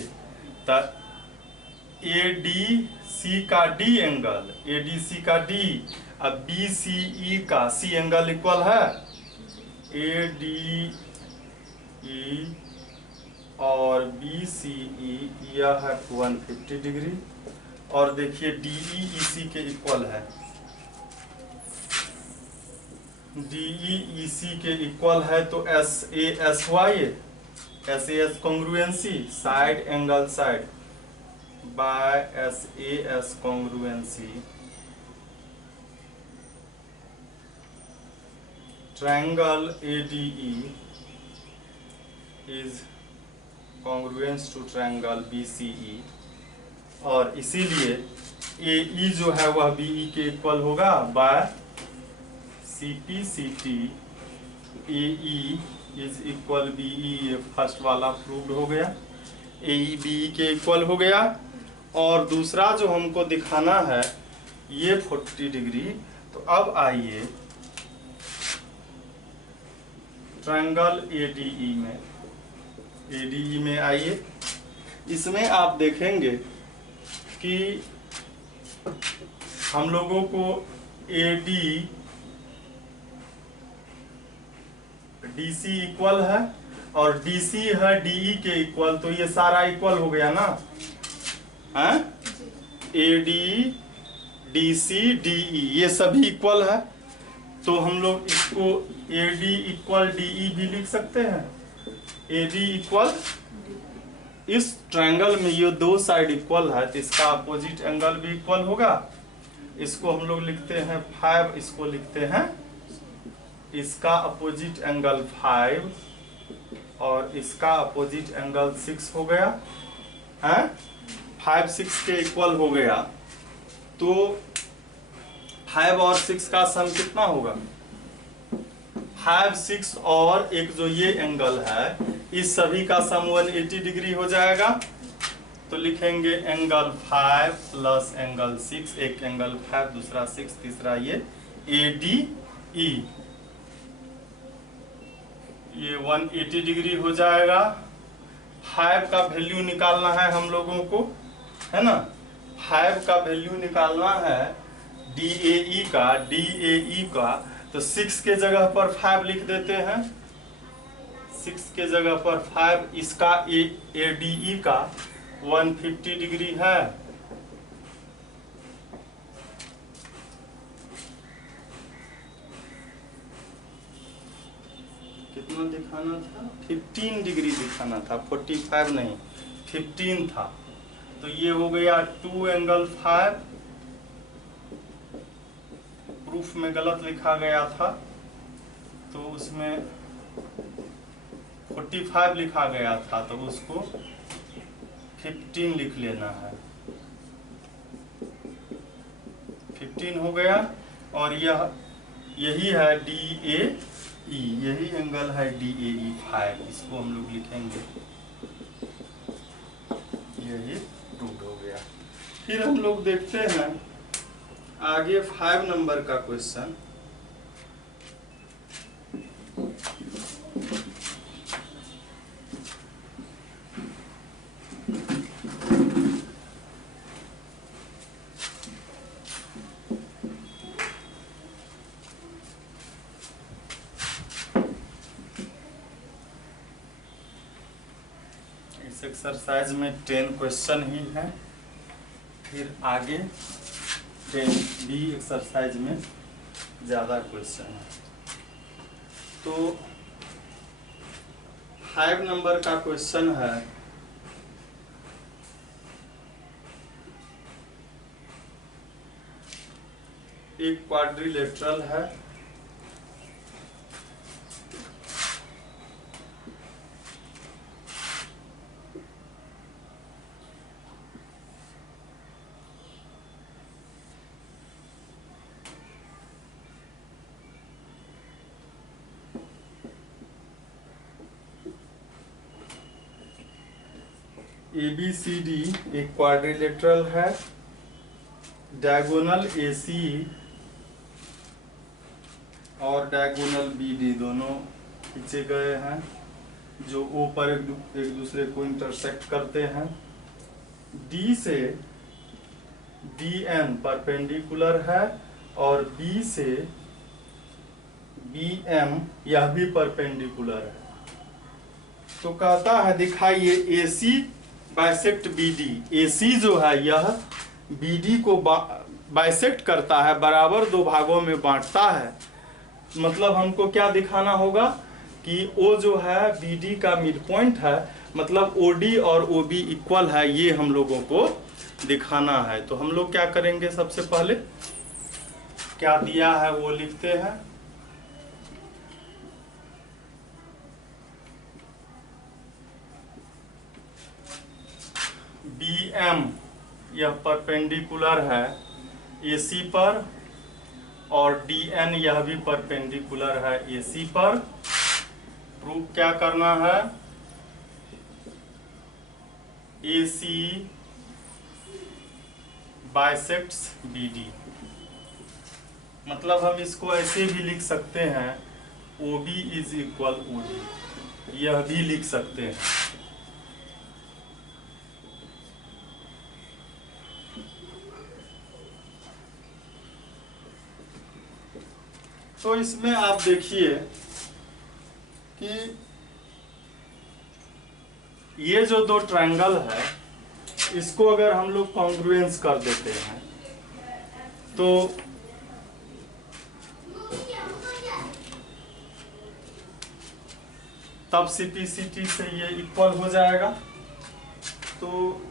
तो ADC का D एंगल, ADC का D, अब BCE का C एंगल इक्वल है ADE और BCE, यह है 150 डिग्री, और देखिए DE के इक्वल है, DE के इक्वल है, तो SAS congruency, side angle side by SAS congruency, triangle ADE is congruent to triangle BCE, और इसीलिए AE जो है वह BE के इक्वल होगा by CP/CT AE is equal BE। ये फर्स्ट वाला प्रूव्ड हो गया, AE BE के इक्वल हो गया। और दूसरा जो हमको दिखाना है ये 40 डिग्री। तो अब आइए ट्रायंगल ADE में आइए, इसमें आप देखेंगे कि हम लोगों को AD DC इक्वल है और DC है DE के इक्वल, तो ये सारा इक्वल हो गया ना, हैं? AD DC DE ये सभी इक्वल है, तो हम लोग इसको AD इक्वल DE भी लिख सकते हैं। AD इक्वल, इस ट्रायंगल में ये दो साइड इक्वल है तो इसका अपोजिट एंगल भी इक्वल होगा। इसको हम लोग लिखते हैं 5, इसको लिखते हैं, इसका अपोजिट एंगल 5 और इसका अपोजिट एंगल 6 हो गया है, 5 6 के इक्वल हो गया। तो 5 और 6 का सम कितना होगा? 5 6 और एक जो ये एंगल है इस सभी का सम 180 डिग्री हो जाएगा। तो लिखेंगे एंगल 5 प्लस एंगल 6, एक एंगल 5 दूसरा 6 तीसरा ये ADE, ये 180 डिग्री हो जाएगा। 5 का वैल्यू निकालना है हम लोगों को, है ना, 5 का वैल्यू निकालना है DAE का, तो 6 के जगह पर 5 लिख देते हैं, 6 के जगह पर 5, इसका ADE का 150 डिग्री है। कितना दिखाना था? 15 डिग्री दिखाना था, 45 नहीं 15 था। तो ये हो गया 2 एंगल 5, प्रूफ में गलत लिखा गया था तो उसमें 45 लिखा गया था, तो उसको 15 लिख लेना है, 15 हो गया। और यही है DAE, यही एंगल है DAE 5, इसको हम लोग लिखेंगे, यही प्रूव हो गया। फिर हम लोग देखते हैं आगे 5 नंबर का क्वेश्चन। इस एक्सरसाइज में 10 क्वेश्चन ही है, फिर आगे 10B एक्सरसाइज में ज़्यादा क्वेश्चन है। तो 5 नंबर का क्वेश्चन है। एक क्वाड्रिलेटरल है, ABCD एक क्वाड्रिलेटरल है, डायगोनल AC और डायगोनल BD दोनों खींचे गए हैं जो O पर एक दूसरे को इंटरसेक्ट करते हैं। D से DN परपेंडिकुलर है और B से BM यह भी परपेंडिकुलर है। तो कहता है दिखाइए AC बाइसेक्ट BD। AC जो है यह BD को बाइसेक्ट करता है, बराबर दो भागों में बांटता है। मतलब हमको क्या दिखाना होगा कि O जो है BD का मिड पॉइंट है, मतलब OD और OB इक्वल है, ये हम लोगों को दिखाना है। तो हम लोग क्या करेंगे, सबसे पहले क्या दिया है वो लिखते हैं। BM यह परपेंडिकुलर है AC पर और DN यह भी परपेंडिकुलर है AC पर। प्रूफ क्या करना है, AC बाइसेक्ट्स BD। मतलब हम इसको ऐसे भी लिख सकते हैं OB इज इक्वल OD, यह भी लिख सकते हैं। तो इसमें आप देखिए कि ये जो दो ट्रायंगल है इसको अगर हम लोग कॉन्ग्रुएंस कर देते हैं तो तब CPCT से ये इक्वल हो जाएगा। तो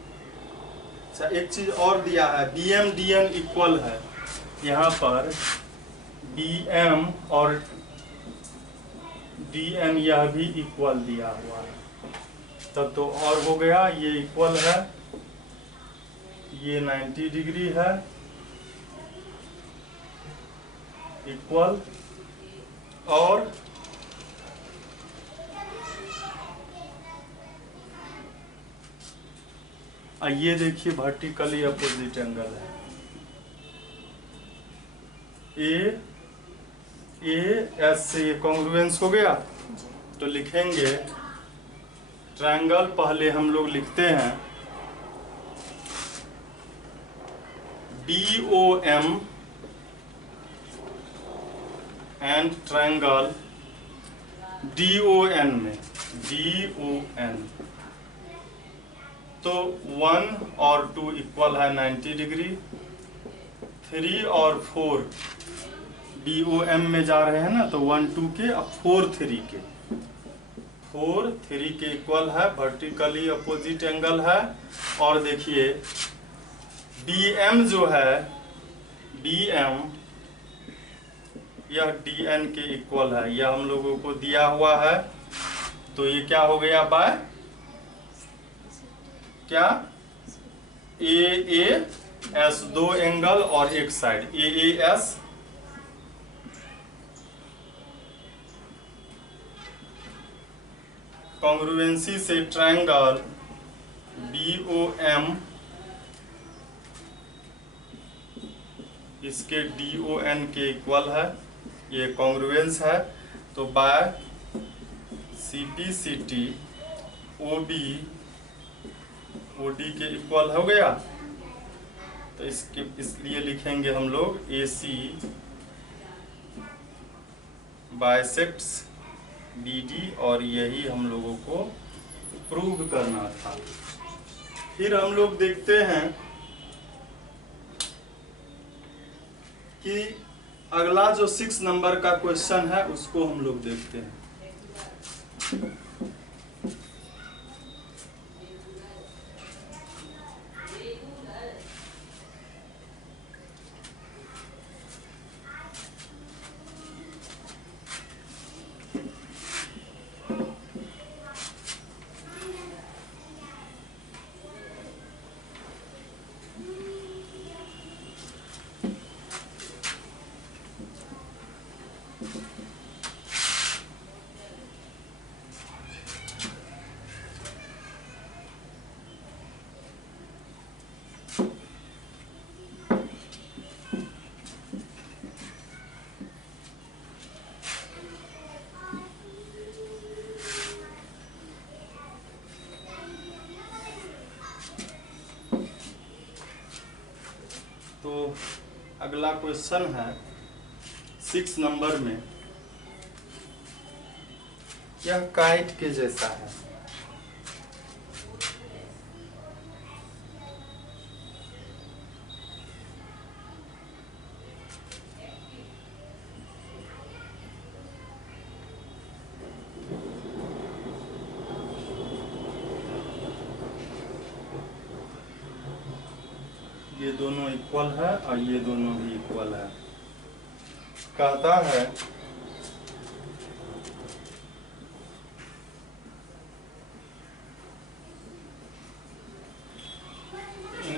अच्छा, एक चीज और दिया है, BM DN इक्वल है, यहाँ पर BM और DN यह भी इक्वल दिया हुआ है, तब तो और हो गया, ये इक्वल है, ये 90 डिग्री है, इक्वल। और ये देखिए वर्टिकली अपोजिट एंगल है, A से ये कॉन्ग्रुएंस हो गया। तो लिखेंगे ट्रायंगल, पहले हम लोग लिखते हैं DOM एंड ट्रायंगल DON में DON। तो 1 और 2 इक्वल है 90 डिग्री, 3 और 4 DOM में जा रहे हैं ना, तो 1 2 के, अब 4 3 के, 4 3 के इक्वल है, वर्टिकली अपोजिट एंगल है। और देखिए BM जो है, BM यह DN के इक्वल है, यह हम लोगों को दिया हुआ है। तो ये क्या हो गया, बाय क्या AAS, दो एंगल और एक साइड, AAS कॉन्ग्रुएंसी से ट्रायंगल BOM इसके DON के इक्वल है, ये कॉन्ग्रुएंस है। तो बाय CPCT OB OD के इक्वल हो गया। तो इसलिए लिखेंगे हम लोग AC बाइसेक्ट्स BD, और यही हम लोगों को प्रूव करना था। फिर हम लोग देखते हैं कि अगला जो 6 नंबर का क्वेश्चन है उसको हम लोग देखते हैं। अगला क्वेश्चन है 6 नंबर में। यह काइट के जैसा है। ये दोनों इक्वल है और ये दोनों भी इक्वल है। कहता है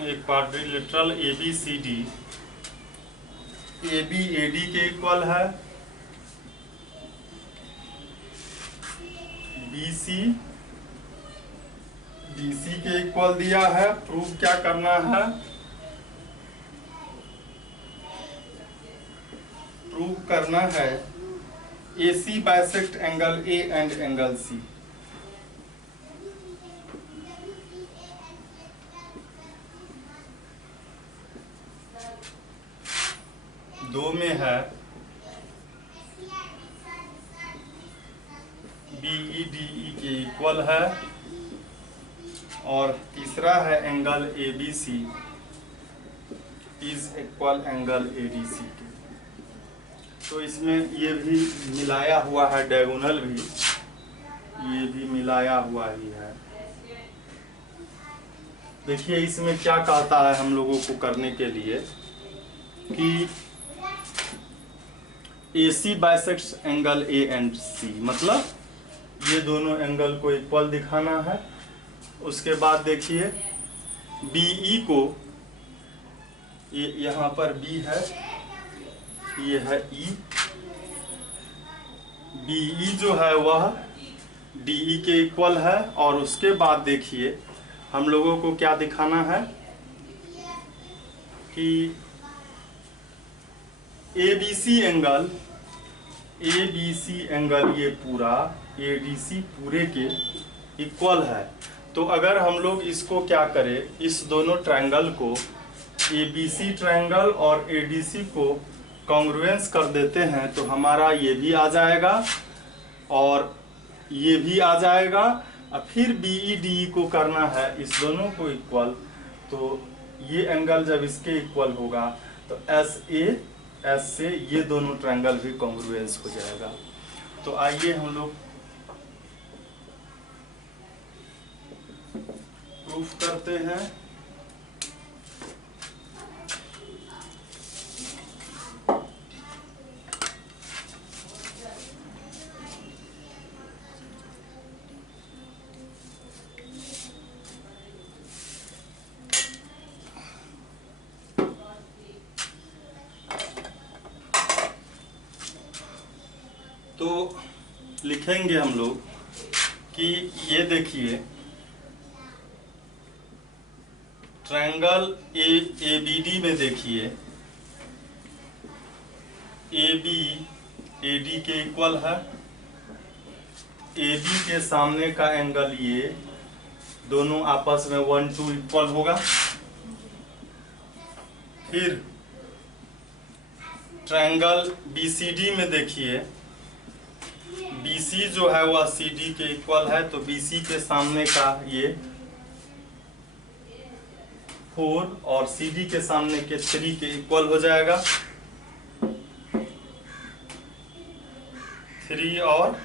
एक क्वाड्रिलेटरल ABCD AB AD के इक्वल है, BC BC के इक्वल दिया है। प्रूफ क्या करना है? प्रूव करना है AC bisect angle A and angle C। दो में है BEDE के इक्वल है और तीसरा है angle ABC is equal angle ADC के। तो इसमें ये भी मिलाया हुआ है, डायगोनल भी ये भी मिलाया हुआ ही है। देखिए इसमें क्या कहता है हम लोगों को करने के लिए कि AC bisects angle A and C, मतलब ये दोनों एंगल को इक्वल दिखाना है। उसके बाद देखिए BE को, ये यहाँ पर B है, ये है E, BE जो है वह DE के इक्वल है। और उसके बाद देखिए हम लोगों को क्या दिखाना है कि ABC एंगल ये पूरा ADC पूरे के इक्वल है। तो अगर हम लोग इसको क्या करें, इस दोनों ट्रायंगल को ABC ट्रायंगल और ADC को कॉन्ग्रुएंस कर देते हैं तो हमारा ये भी आ जाएगा और ये भी आ जाएगा। अब फिर BEDE को करना है इस दोनों को इक्वल, तो ये एंगल जब इसके इक्वल होगा तो S से ये दोनों ट्रायंगल भी कॉन्ग्रुएंस हो जाएगा। तो आइए हम लोग प्रूफ करते हैं। तो लिखेंगे हम लोग कि ये देखिए ट्रायंगल ABD में देखिए AB AD के इक्वल है। AB के सामने का एंगल ये दोनों आपस में 1 2 इक्वल होगा। फिर ट्रायंगल BCD में देखिए BC जो है वह CD के इक्वल है, तो BC के सामने का ये 4 और CD के सामने के 3 के इक्वल हो जाएगा। 3 और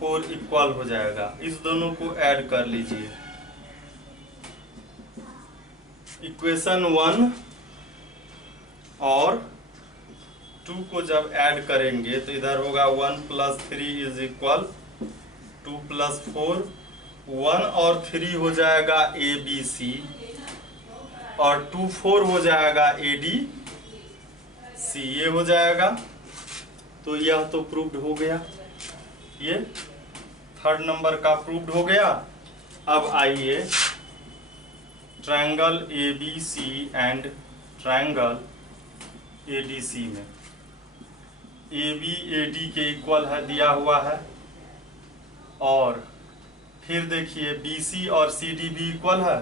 4 इक्वल हो जाएगा। इस दोनों को ऐड कर लीजिए। इक्वेशन 1 और 2 को जब ऐड करेंगे तो इधर होगा 1 + 3 इज इक्वल 2 + 4, 1 और 3 हो जाएगा ABC और 2 4 हो जाएगा ADC, ये हो जाएगा। तो यह तो प्रूव्ड हो गया, ये 3rd नंबर का प्रूव्ड हो गया। अब आइए triangle ABC and triangle ADC में AB AD के इक्वल है, दिया हुआ है। और फिर देखिए BC और CD भी इक्वल है।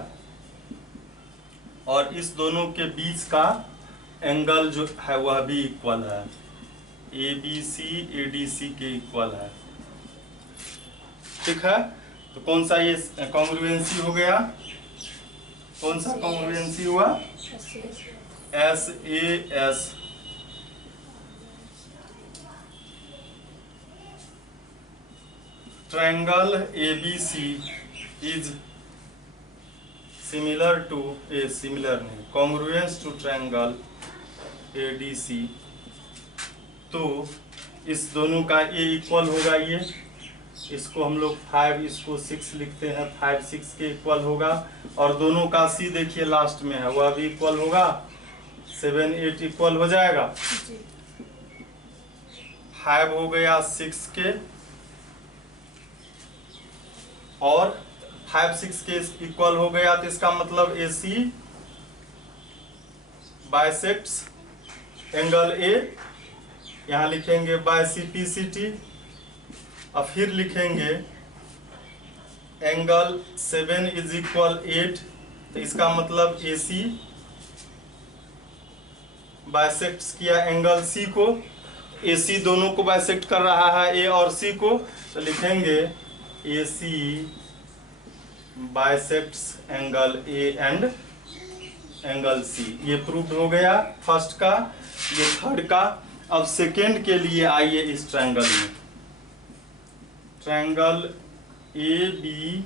और इस दोनों के बीच का एंगल जो है वह भी इक्वल है, ABC ADC के इक्वल है। ठीक है, तो कौन सा ये कॉन्ग्रुएंसी हो गया? कौन सा कॉन्ग्रुएंसी हुआ? SAS। Triangle ABC is similar to similar नहीं, कॉन्ग्रुएंस टू ट्रायंगल ADC। तो इस दोनों का A इक्वल होगा, ये इसको हम लोग 5 इसको 6 लिखते हैं, 5 6 के इक्वल होगा। और दोनों का C देखिए लास्ट में है, वह भी इक्वल होगा, 7 8 इक्वल हो जाएगा। 5 हो गया 6 के, और 5 6 के इक्वल हो गया, तो इसका मतलब AC बाइसेक्ट्स एंगल A, यहाँ लिखेंगे बाय CPCT। और फिर लिखेंगे एंगल 7 इज इक्वल 8, तो इसका मतलब AC बाइसेक्ट किया एंगल C को, AC दोनों को बाइसेक्ट कर रहा है, A और C को, तो लिखेंगे AC bisects angle A and angle C। ये प्रूफ हो गया फर्स्ट का, ये थर्ड का। अब सेकेंड के लिए आइए इस ट्रायंगल में, triangle ABE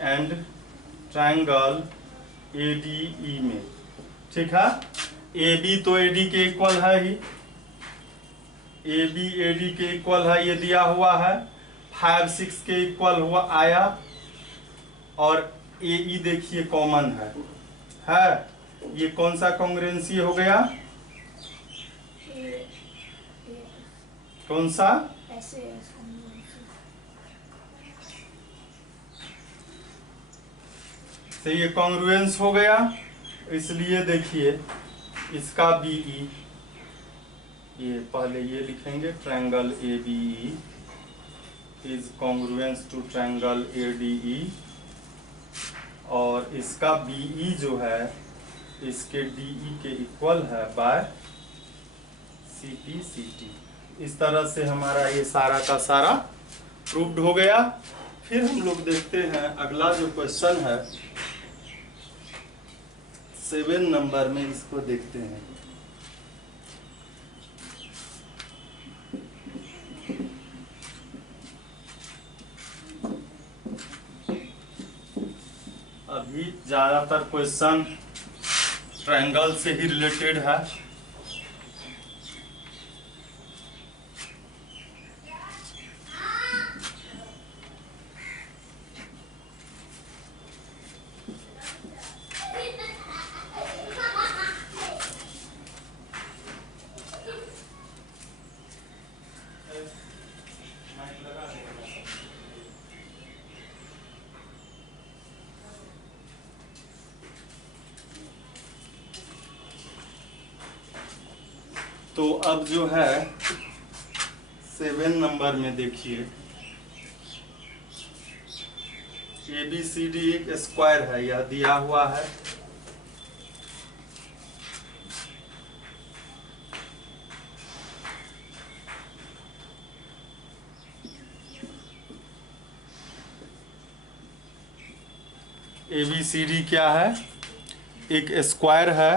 and triangle ADE में। ठीक है, AB तो AD के इक्वल है ही, AB AD के इक्वल है, ये दिया हुआ है। 5 6 के इक्वल हुआ आया, और AE देखिए कॉमन है। ये कौन सा कॉन्ग्रुएंसी हो गया? कौन सा? तो ये कॉन्ग्रुएंस हो गया, इसलिए देखिए इसका BE, ये पहले ये लिखेंगे triangle ABE is congruence to triangle ADE, और इसका BE जो है इसके DE के इक्वल है बाय CPCT। इस तरह से हमारा ये सारा का सारा प्रूव्ड हो गया। फिर हम लोग देखते हैं अगला जो क्वेश्चन है 7 नंबर में, इसको देखते हैं। अभी ज्यादातर क्वेश्चन ट्रायंगल से ही रिलेटेड है। तो अब जो है 7 नंबर में देखिए, ABCD एक स्क्वायर है, यह दिया हुआ है। ABCD क्या है? एक स्क्वायर है,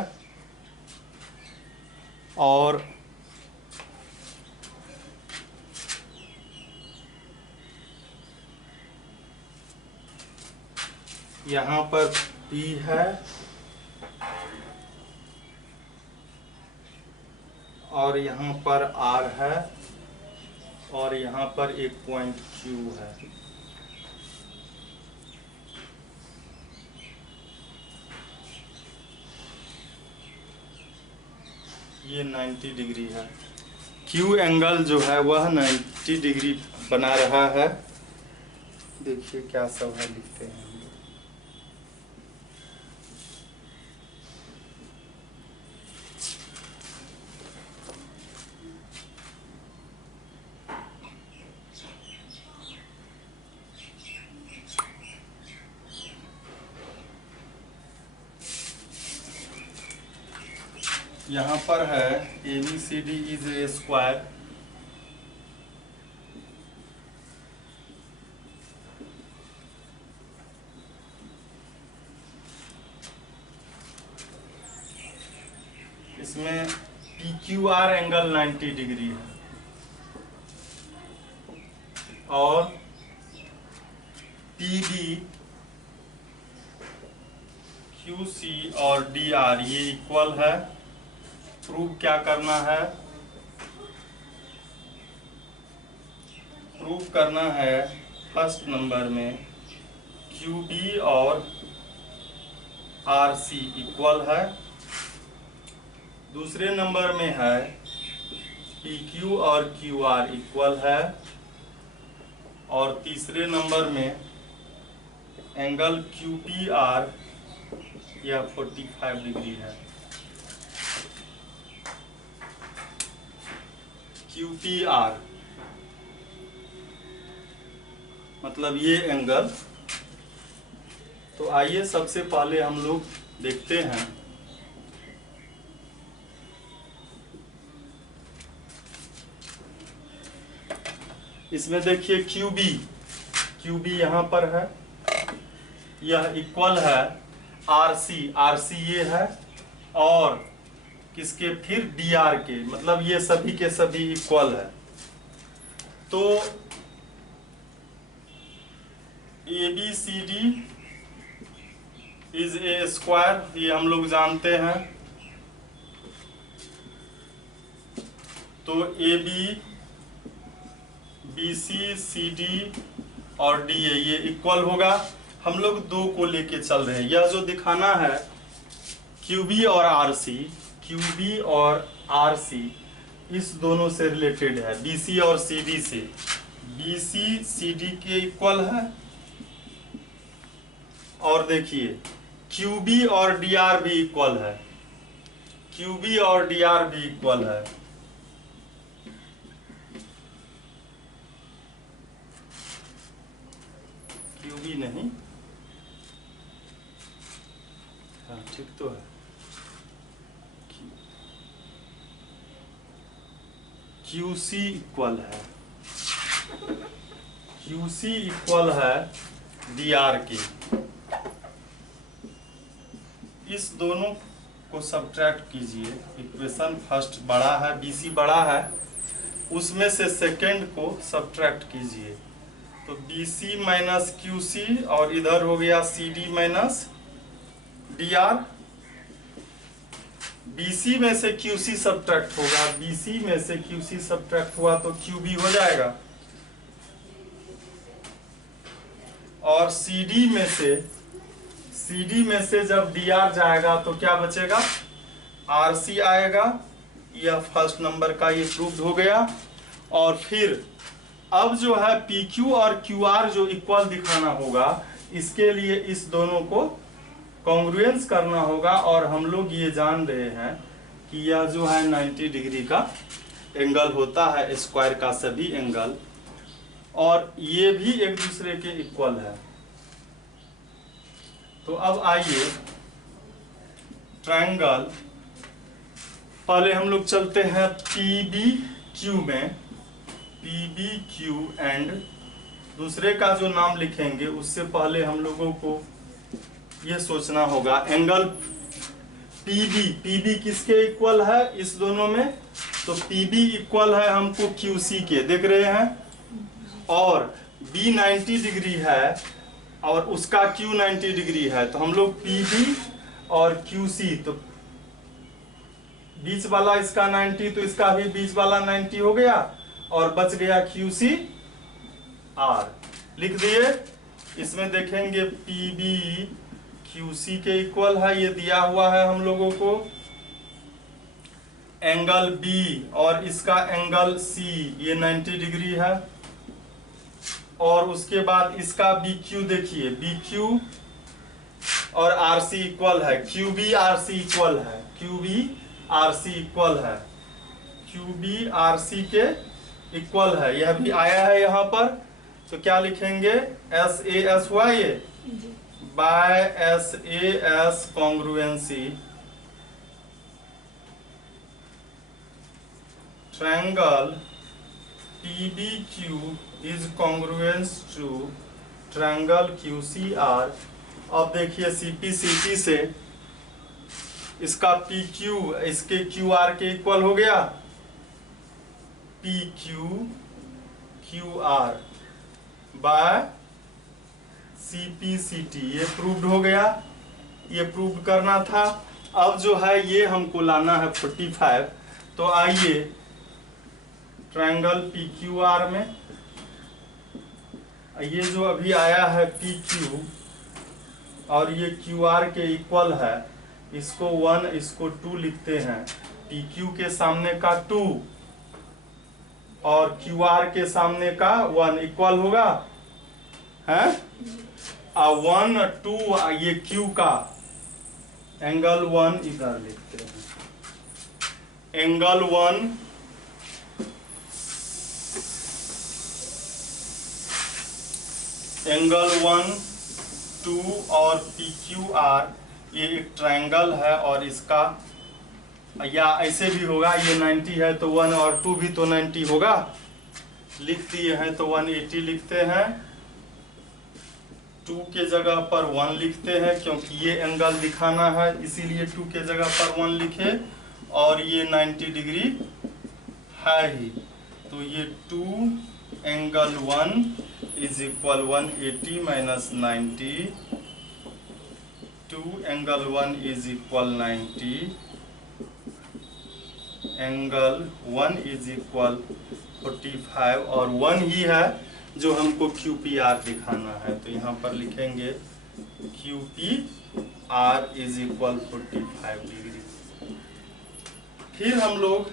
और यहाँ पर P है, और यहाँ पर R है, और यहाँ पर एक पॉइंट Q है। ये 90 डिग्री है। Q एंगल जो है वह 90 डिग्री बना रहा है। देखिए क्या सब है, लिखते हैं। यहाँ पर है ABCD इज ए स्क्वायर, इसमें PQR एंगल 90 डिग्री है और PB QC और DR ये इक्वल है। प्रूव क्या करना है? प्रूव करना है फर्स्ट नंबर में QB और RC इक्वल है, दूसरे नंबर में है PQ और QR इक्वल है, और तीसरे नंबर में एंगल QPR यह 45 डिग्री है। QPR मतलब ये एंगल। तो आइए सबसे पहले हम लोग देखते हैं इसमें। देखिए QB यहाँ पर है, यह इक्वल है RC ये है, और किसके? फिर DR के, मतलब ये सभी के सभी इक्वल है। तो ABCD इज ए स्क्वायर ये हम लोग जानते हैं। तो AB BC CD और DA ये इक्वल होगा। हम लोग दो को लेके चल रहे हैं। यह जो दिखाना है QB और RC इस दोनों से रिलेटेड है, BC और CD से। BC CD के इक्वल है, और देखिए QB और DR भी इक्वल है, QB और DR भी इक्वल है। QB नहीं, हाँ ठीक तो है। QC इक्वल है, QC इक्वल है DR के। इस दोनों को सब्ट्रैक्ट कीजिए। इक्वेशन फर्स्ट बड़ा है, BC बड़ा है, उसमें से सेकंड को सब्ट्रैक्ट कीजिए। तो BC माइनस QC और इधर हो गया CD माइनस DR। BC में से QC सब्ट्रैक्ट होगा, BC में से QC सब्ट्रैक्ट हुआ तो QB हो जाएगा, और CD में से जब DR जाएगा तो क्या बचेगा? RC आएगा। यह फर्स्ट नंबर का ये प्रूव्ड हो गया। और फिर अब जो है PQ और QR जो इक्वल दिखाना होगा, इसके लिए इस दोनों को कॉन्ग्रुएंस करना होगा। और हम लोग ये जान रहे हैं कि यह जो है 90 डिग्री का एंगल होता है, स्क्वायर का सभी एंगल, और ये भी एक दूसरे के इक्वल है। तो अब आइए ट्रायंगल, पहले हम लोग चलते हैं PBQ में। PBQ एंड दूसरे का जो नाम लिखेंगे उससे पहले हम लोगों को ये सोचना होगा एंगल PB किसके इक्वल है इस दोनों में? तो PB इक्वल है हमको QC के, देख रहे हैं, और B 90 डिग्री है और उसका Q 90 डिग्री है। तो हम लोग PB और QC, तो बीच वाला इसका 90 तो इसका भी बीच वाला 90 हो गया, और बच गया QC R लिख दिए। इसमें देखेंगे PB QC के इक्वल है, ये दिया हुआ है हम लोगों को। एंगल B और इसका एंगल C ये 90 डिग्री है, और उसके बाद इसका BQ देखिए, BQ और RC इक्वल है, QB RC इक्वल है, QB RC इक्वल है, QB RC के इक्वल है। यह भी आया है यहाँ पर। तो क्या लिखेंगे? SAS हुआ ये, by SAS congruency triangle PBQ is congruence to triangle QCR। अब देखिए CPCT से इसका PQ इसके QR के इक्वल हो गया, PQ QR बाय CPCT, ये प्रूव्ड हो गया, ये प्रूव करना था। अब जो है ये हमको लाना है 45। तो आइए ट्रायंगल PQR में ये जो अभी आया है PQ और ये QR के इक्वल है, इसको 1 इसको 2 लिखते हैं। PQ के सामने का 2 और QR के सामने का 1 इक्वल होगा है 1 2, ये Q का एंगल 1 इधर लिखते हैं, एंगल 1 एंगल 1 2 और PQR ये एक ट्रायंगल है और इसका या ऐसे भी होगा, ये 90 है तो 1 और 2 भी तो 90 होगा, लिख दिए हैं तो 180 लिखते हैं। 2 के जगह पर 1 लिखते हैं क्योंकि ये एंगल दिखाना है, इसीलिए 2 के जगह पर 1 लिखे और ये 90 डिग्री है ही, तो ये 2 angle 1 is equal 180 minus 90, 2 angle 1 is equal 90, angle 1 is equal 45 और 1 ही है जो हमको QPR दिखाना है, तो यहाँ पर लिखेंगे QPR इज इक्वल 45 डिग्री। फिर हम लोग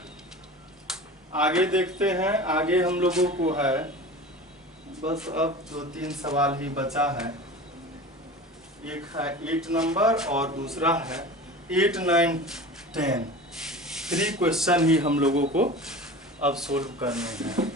आगे देखते हैं, आगे हम लोगों को है बस अब 2-3 सवाल ही बचा है, एक है 8 नंबर और दूसरा है 8 9 10। 3 क्वेश्चन ही हम लोगों को अब सोल्व करने हैं।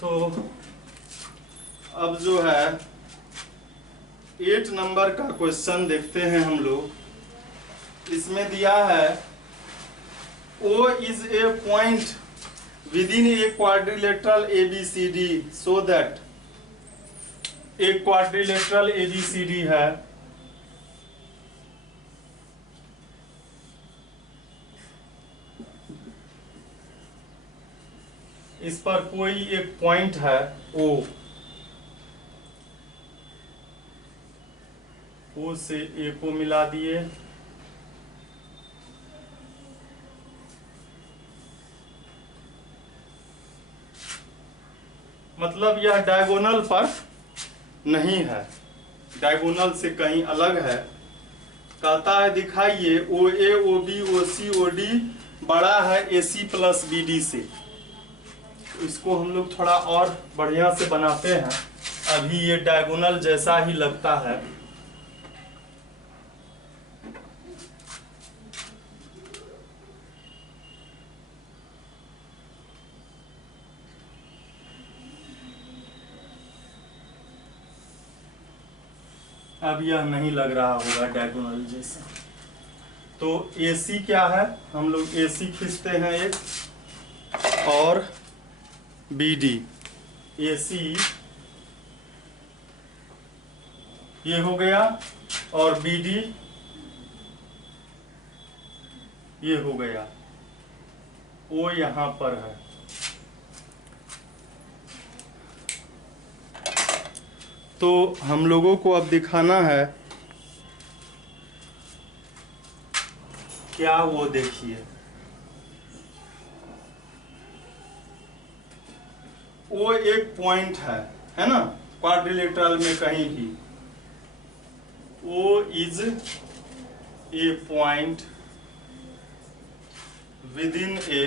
तो अब जो है 8 नंबर का क्वेश्चन देखते हैं हम लोग। इसमें दिया है O is a point with in a quadrilateral ABCD so that, एक क्वाड्रिलेटरल ABCD है, इस पर कोई एक पॉइंट है O, O से A को मिला दिए, मतलब यह डायगोनल पर नहीं है, डायगोनल से कहीं अलग है। कहता है दिखाइए OA OB OC OD बड़ा है AC प्लस BD से। इसको हम लोग थोड़ा और बढ़िया से बनाते हैं, अभी ये डायगोनल जैसा ही लगता है। अब यह नहीं लग रहा होगा डायगोनल जैसा। तो AC क्या है, हम लोग AC खींचते हैं एक, और BD, AC ये हो गया और BD ये हो गया, O यहाँ पर है। तो हम लोगों को अब दिखाना है क्या, वो देखिए वो एक पॉइंट है है ना, क्वाड्रिलेटरल में कहीं भी O is a point within a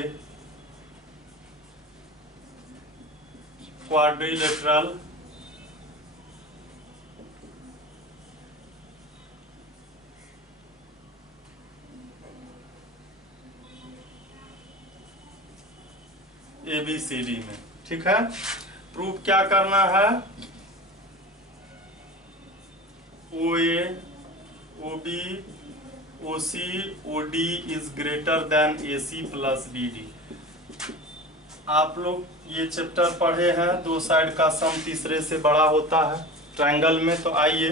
quadrilateral ABCD में। ठीक है, प्रूफ क्या करना है, OA, OB, OC, OD is greater than AC plus BD। आप लोग ये चैप्टर पढ़े हैं, दो साइड का सम तीसरे से बड़ा होता है ट्रायंगल में। तो आइए,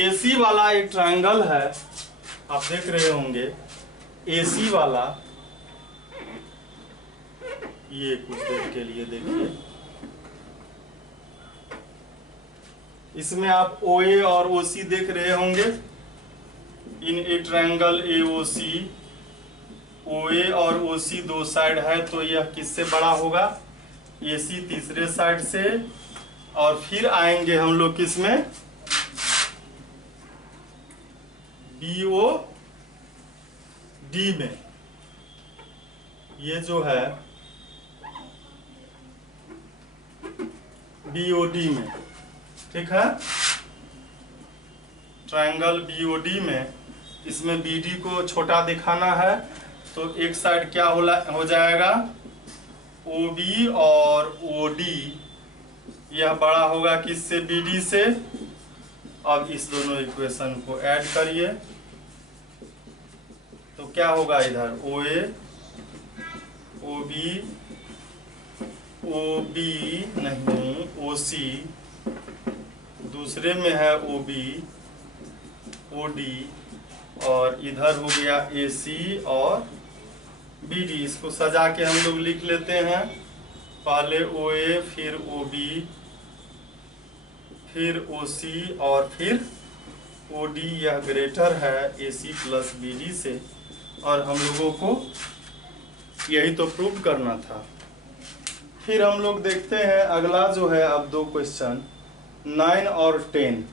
AC वाला एक ट्रायंगल है, आप देख रहे होंगे AC वाला, ये कुछ देर के लिए देखिए, इसमें आप OA और OC देख रहे होंगे। इन ए ट्रायंगल AOC, OA और OC दो साइड है, तो यह किससे बड़ा होगा, AC तीसरे साइड से। और फिर आएंगे हम लोग किसमें, BOD में। ये जो है BOD में, ठीक है, ट्रायंगल BOD में, इसमें BD को छोटा दिखाना है, तो एक साइड क्या हो जाएगा, OB और OD, यह बड़ा होगा किससे, BD से। अब इस दोनों इक्वेशन को ऐड करिए, तो क्या होगा, इधर OA, OB, OB नहीं, OC, दूसरे में है OB, OD, और इधर हो गया AC और BD। इसको सजा के हम लोग लिख लेते हैं, पहले OA, फिर OB, फिर OC और फिर OD। यह ग्रेटर है AC प्लस BD से, और हम लोगों को यही तो प्रूव करना था। फिर हम लोग देखते हैं अगला जो है, अब दो क्वेश्चन 9 और 10।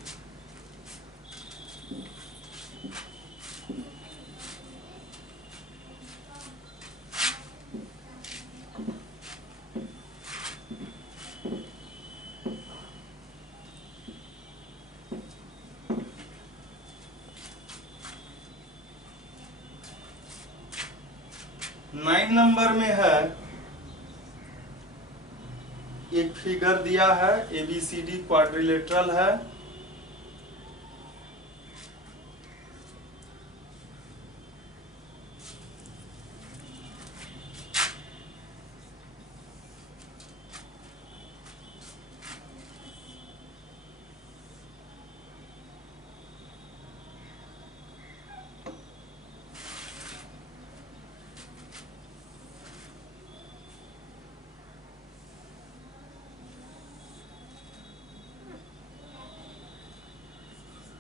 नाइन नंबर में है, एक फिगर दिया है, ABCD क्वाड्रिलेटरल है।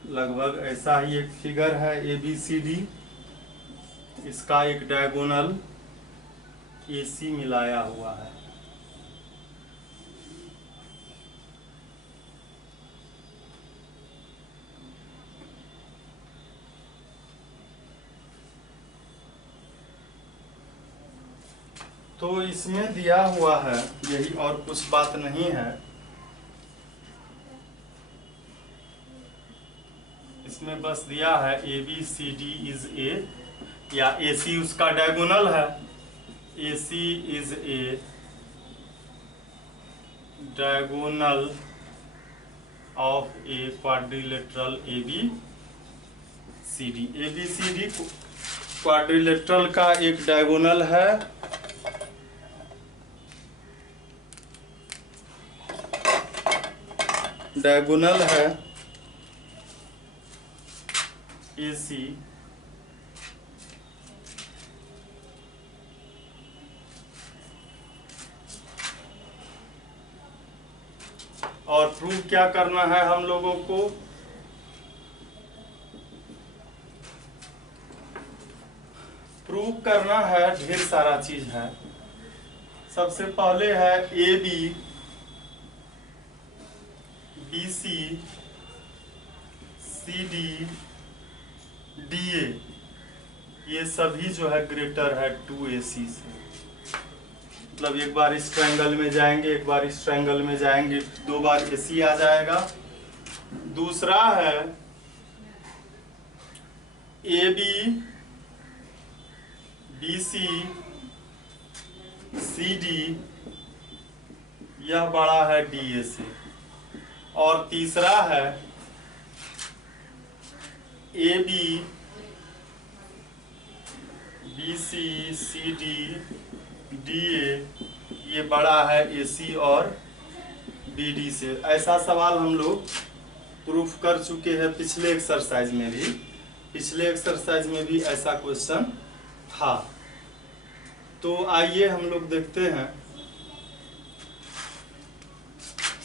लगभग ऐसा ही एक फिगर है ABCD, इसका एक डायगोनल AC मिलाया हुआ है। तो इसमें दिया हुआ है यही, और कुछ बात नहीं है। इसमें बस दिया है ABCD इज A, या AC उसका डायगोनल है, AC is A diagonal of a quadrilateral ABCD। ABCD quadrilateral का एक डायगोनल है, डायगोनल है AC और प्रूव क्या करना है हम लोगों को, प्रूव करना है, ढेर सारा चीज है। सबसे पहले है AB BC CD DA ये सभी जो है ग्रेटर है 2AC से। मतलब एक बार इस ट्रायंगल में जाएंगे, एक बार इस ट्रायंगल में जाएंगे, 2 बार AC आ जाएगा। दूसरा है AB BC CD यह बड़ा है DA से। और तीसरा है AB BC CD DA ये बड़ा है AC और BD से। ऐसा सवाल हम लोग प्रूफ कर चुके हैं पिछले एक्सरसाइज में भी। पिछले एक्सरसाइज में भी ऐसा क्वेश्चन था। तो आइए हम लोग देखते हैं।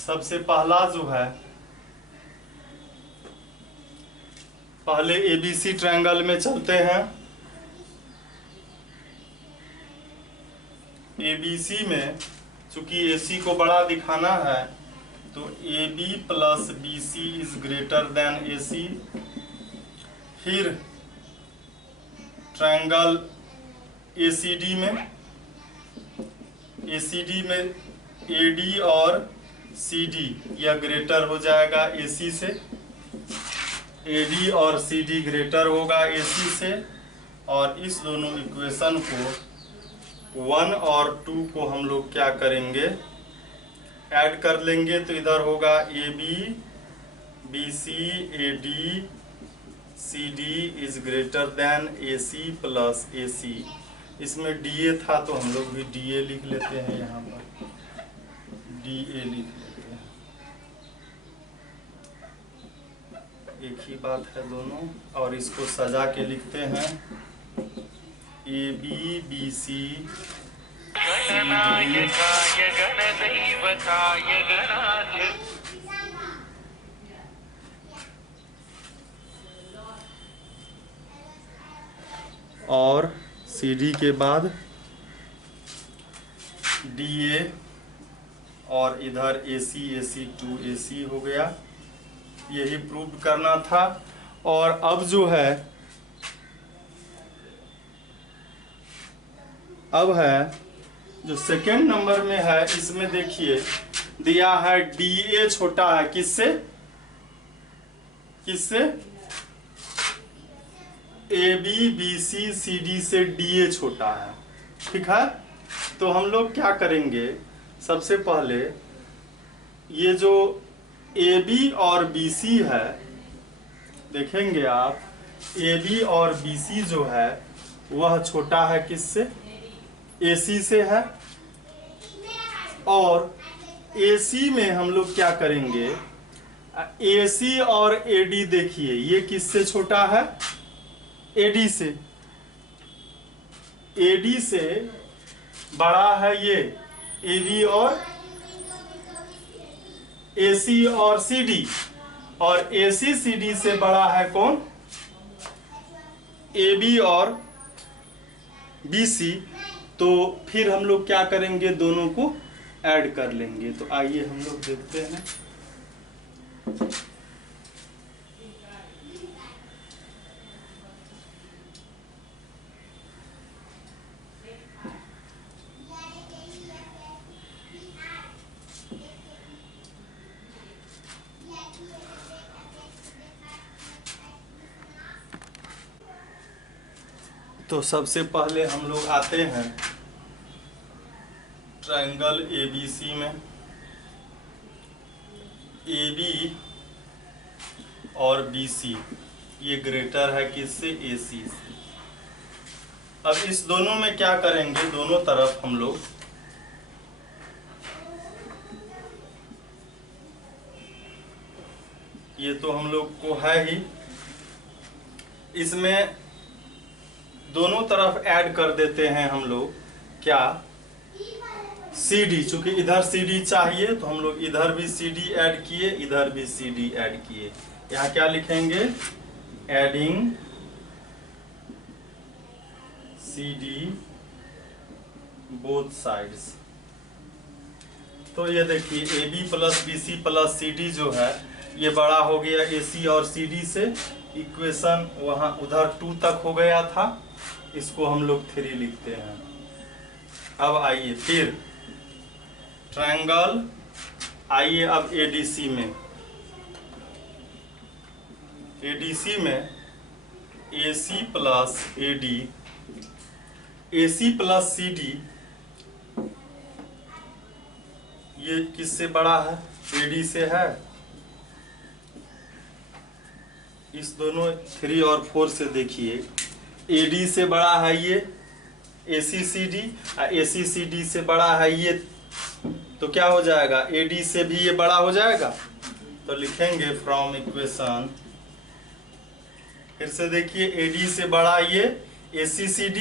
सबसे पहला जो है, पहले ABC ट्रायंगल में चलते हैं। ABC में चूंकि AC को बड़ा दिखाना है तो AB plus BC is greater than AC। फिर ट्रायंगल ACD में AD और CD यह ग्रेटर हो जाएगा AC से। AD और CD ग्रेटर होगा AC से। और इस दोनों इक्वेशन को 1 और 2 को हम लोग क्या करेंगे, ऐड कर लेंगे। तो इधर होगा AB BC AD CD is greater than AC plus AC। इसमें DA था तो हम लोग भी DA लिख लेते हैं। यहाँ पर DA लिख लेते हैं। एक ही बात है दोनों। और इसको सजा के लिखते हैं AB BC और CD के बाद DA और इधर AC AC 2AC हो गया। यही प्रूव करना था। और अब जो है, अब है जो सेकेंड नंबर में है, इसमें देखिए दिया है DA छोटा है किससे, किससे AB BC CD से DA छोटा है। ठीक है। तो हम लोग क्या करेंगे, सबसे पहले ये जो AB और BC है, देखेंगे आप AB और BC जो है वह छोटा है किससे, AC से है। और AC में हम लोग क्या करेंगे, AC और AD देखिए ये किससे छोटा है, AD से। AD से बड़ा है ये AB और AC और CD। और AC CD से बड़ा है कौन, AB और BC। तो फिर हम लोग क्या करेंगे, दोनों को ऐड कर लेंगे। तो आइए हम लोग देखते हैं। तो सबसे पहले हम लोग आते हैं ट्रायंगल ABC में। AB और BC ये ग्रेटर है किससे, AC से। अब इस दोनों में क्या करेंगे, दोनों तरफ हम लोग ये तो हम लोग को है ही, इसमें दोनों तरफ ऐड कर देते हैं हम लोग क्या, CD। चूंकि इधर CD चाहिए तो हम लोग इधर भी CD ऐड किए, इधर भी CD ऐड किए। यहाँ क्या लिखेंगे, एडिंग CD बोथ साइड्स। तो ये देखिए A B plus B C plus C D जो है ये बड़ा हो गया ए सी और सी डी से। इक्वेशन वहाँ उधर 2 तक हो गया था, इसको हम लोग 3 लिखते हैं। अब आइए फिर ट्रायंगल, आइए अब एडीसी में। एडीसी में AC plus AD, AC plus CD ये किससे बड़ा है? AD से है। इस दोनों 3 और 4 से देखिए, AD से बड़ा है ये ACCD और ACCD से बड़ा है ये, तो क्या हो जाएगा? AD से भी ये बड़ा हो जाएगा। तो लिखेंगे फ्रॉम इक्वेशन, फिर से देखिए AD से बड़ा ये ACCD,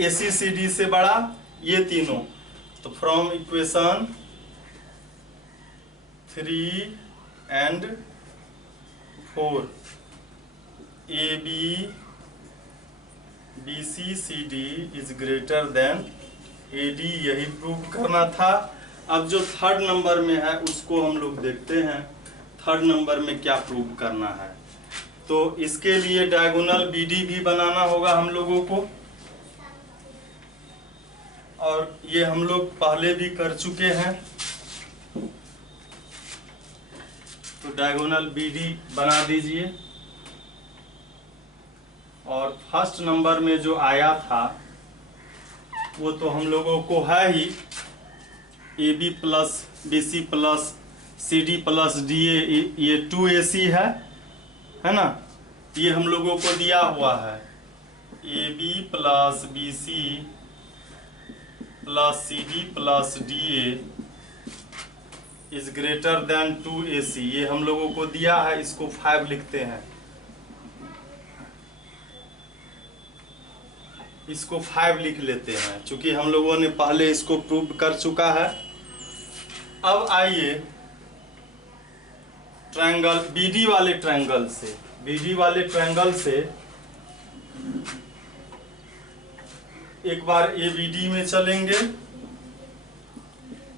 ACCD से बड़ा ये तीनों। तो from equation 3 and 4 AB BC CD is greater than AD, यही प्रूव करना था। अब जो 3rd नंबर में है उसको हम लोग देखते हैं, 3rd नंबर में क्या प्रूव करना है। तो इसके लिए डायगोनल BD भी बनाना होगा हम लोगों को, और ये हम लोग पहले भी कर चुके हैं। तो डायगोनल BD बना दीजिए। और 1st नंबर में जो आया था वो तो हम लोगों को है ही, AB plus BC plus CD plus DA, ये 2AC है ना, ये हम लोगों को दिया हुआ है। AB plus BC plus CD plus DA is greater than 2AC, ये हम लोगों को दिया है। इसको 5 लिखते हैं, इसको 5 लिख लेते हैं, क्योंकि हम लोगों ने पहले इसको प्रूव कर चुका है। अब आइए ट्रायंगल BD वाले ट्रायंगल से, BD वाले ट्रायंगल से एक बार ABD में चलेंगे।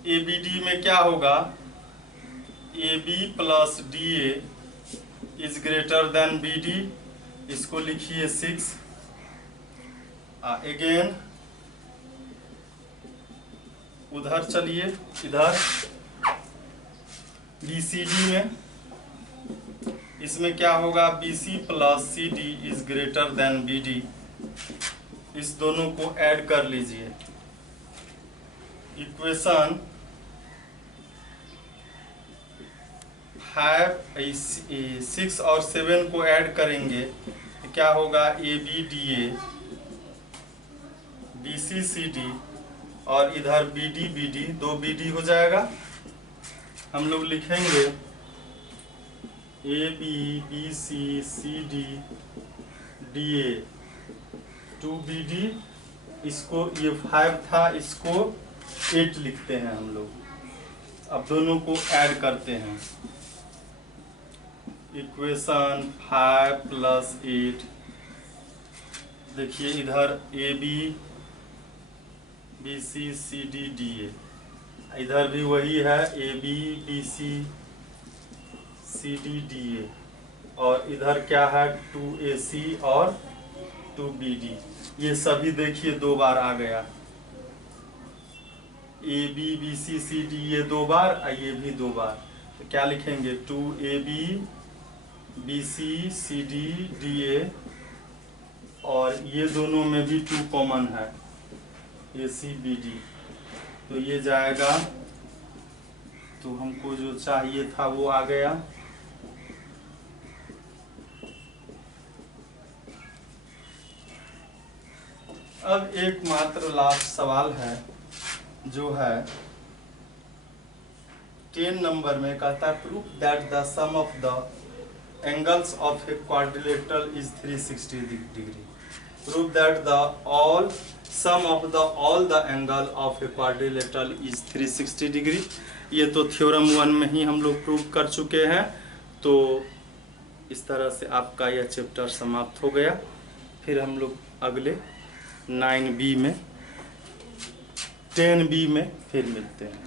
ABD में क्या होगा? AB plus DA is greater than BD, इसको लिखिए 6। अगेन उधर चलिए, इधर BCD में, इसमें क्या होगा? BC plus CD is greater than BD, इस दोनों को ऐड कर लीजिए। इक्वेशन 6 और 7 को ऐड करेंगे तो क्या होगा? ABDA BCCD और इधर BD दो BD हो जाएगा। हम लोग लिखेंगे AB BC CD DA 2BD, इसको ये 5 था, इसको 8 लिखते हैं हम लोग। अब दोनों को ऐड करते हैं। इक्वेशन 5 प्लस 8, देखिए इधर AB BC CD DA, इधर भी वही है AB BC CD DA, और इधर क्या है? 2AC और 2BD। ये सभी देखिए 2 बार आ गया। AB BC CD ये 2 बार, ये भी 2 बार। तो क्या लिखेंगे? 2AB BC CD DA, और ये दोनों में भी 2 कॉमन है, AC BD, तो ये जाएगा। तो हमको जो चाहिए था वो आ गया। अब एक मात्र लास्ट सवाल है, जो है 10 नंबर में, कहता है proof that the sum of the angles of a quadrilateral is 360 degree. Proof that the all sum of the all the angle of a quadrilateral is 360 degree. ये तो थ्योरम 1 में ही हम लोग प्रूव कर चुके हैं। तो इस तरह से आपका यह चैप्टर समाप्त हो गया। फिर हम लोग अगले 9B में 10B में फिर मिलते हैं।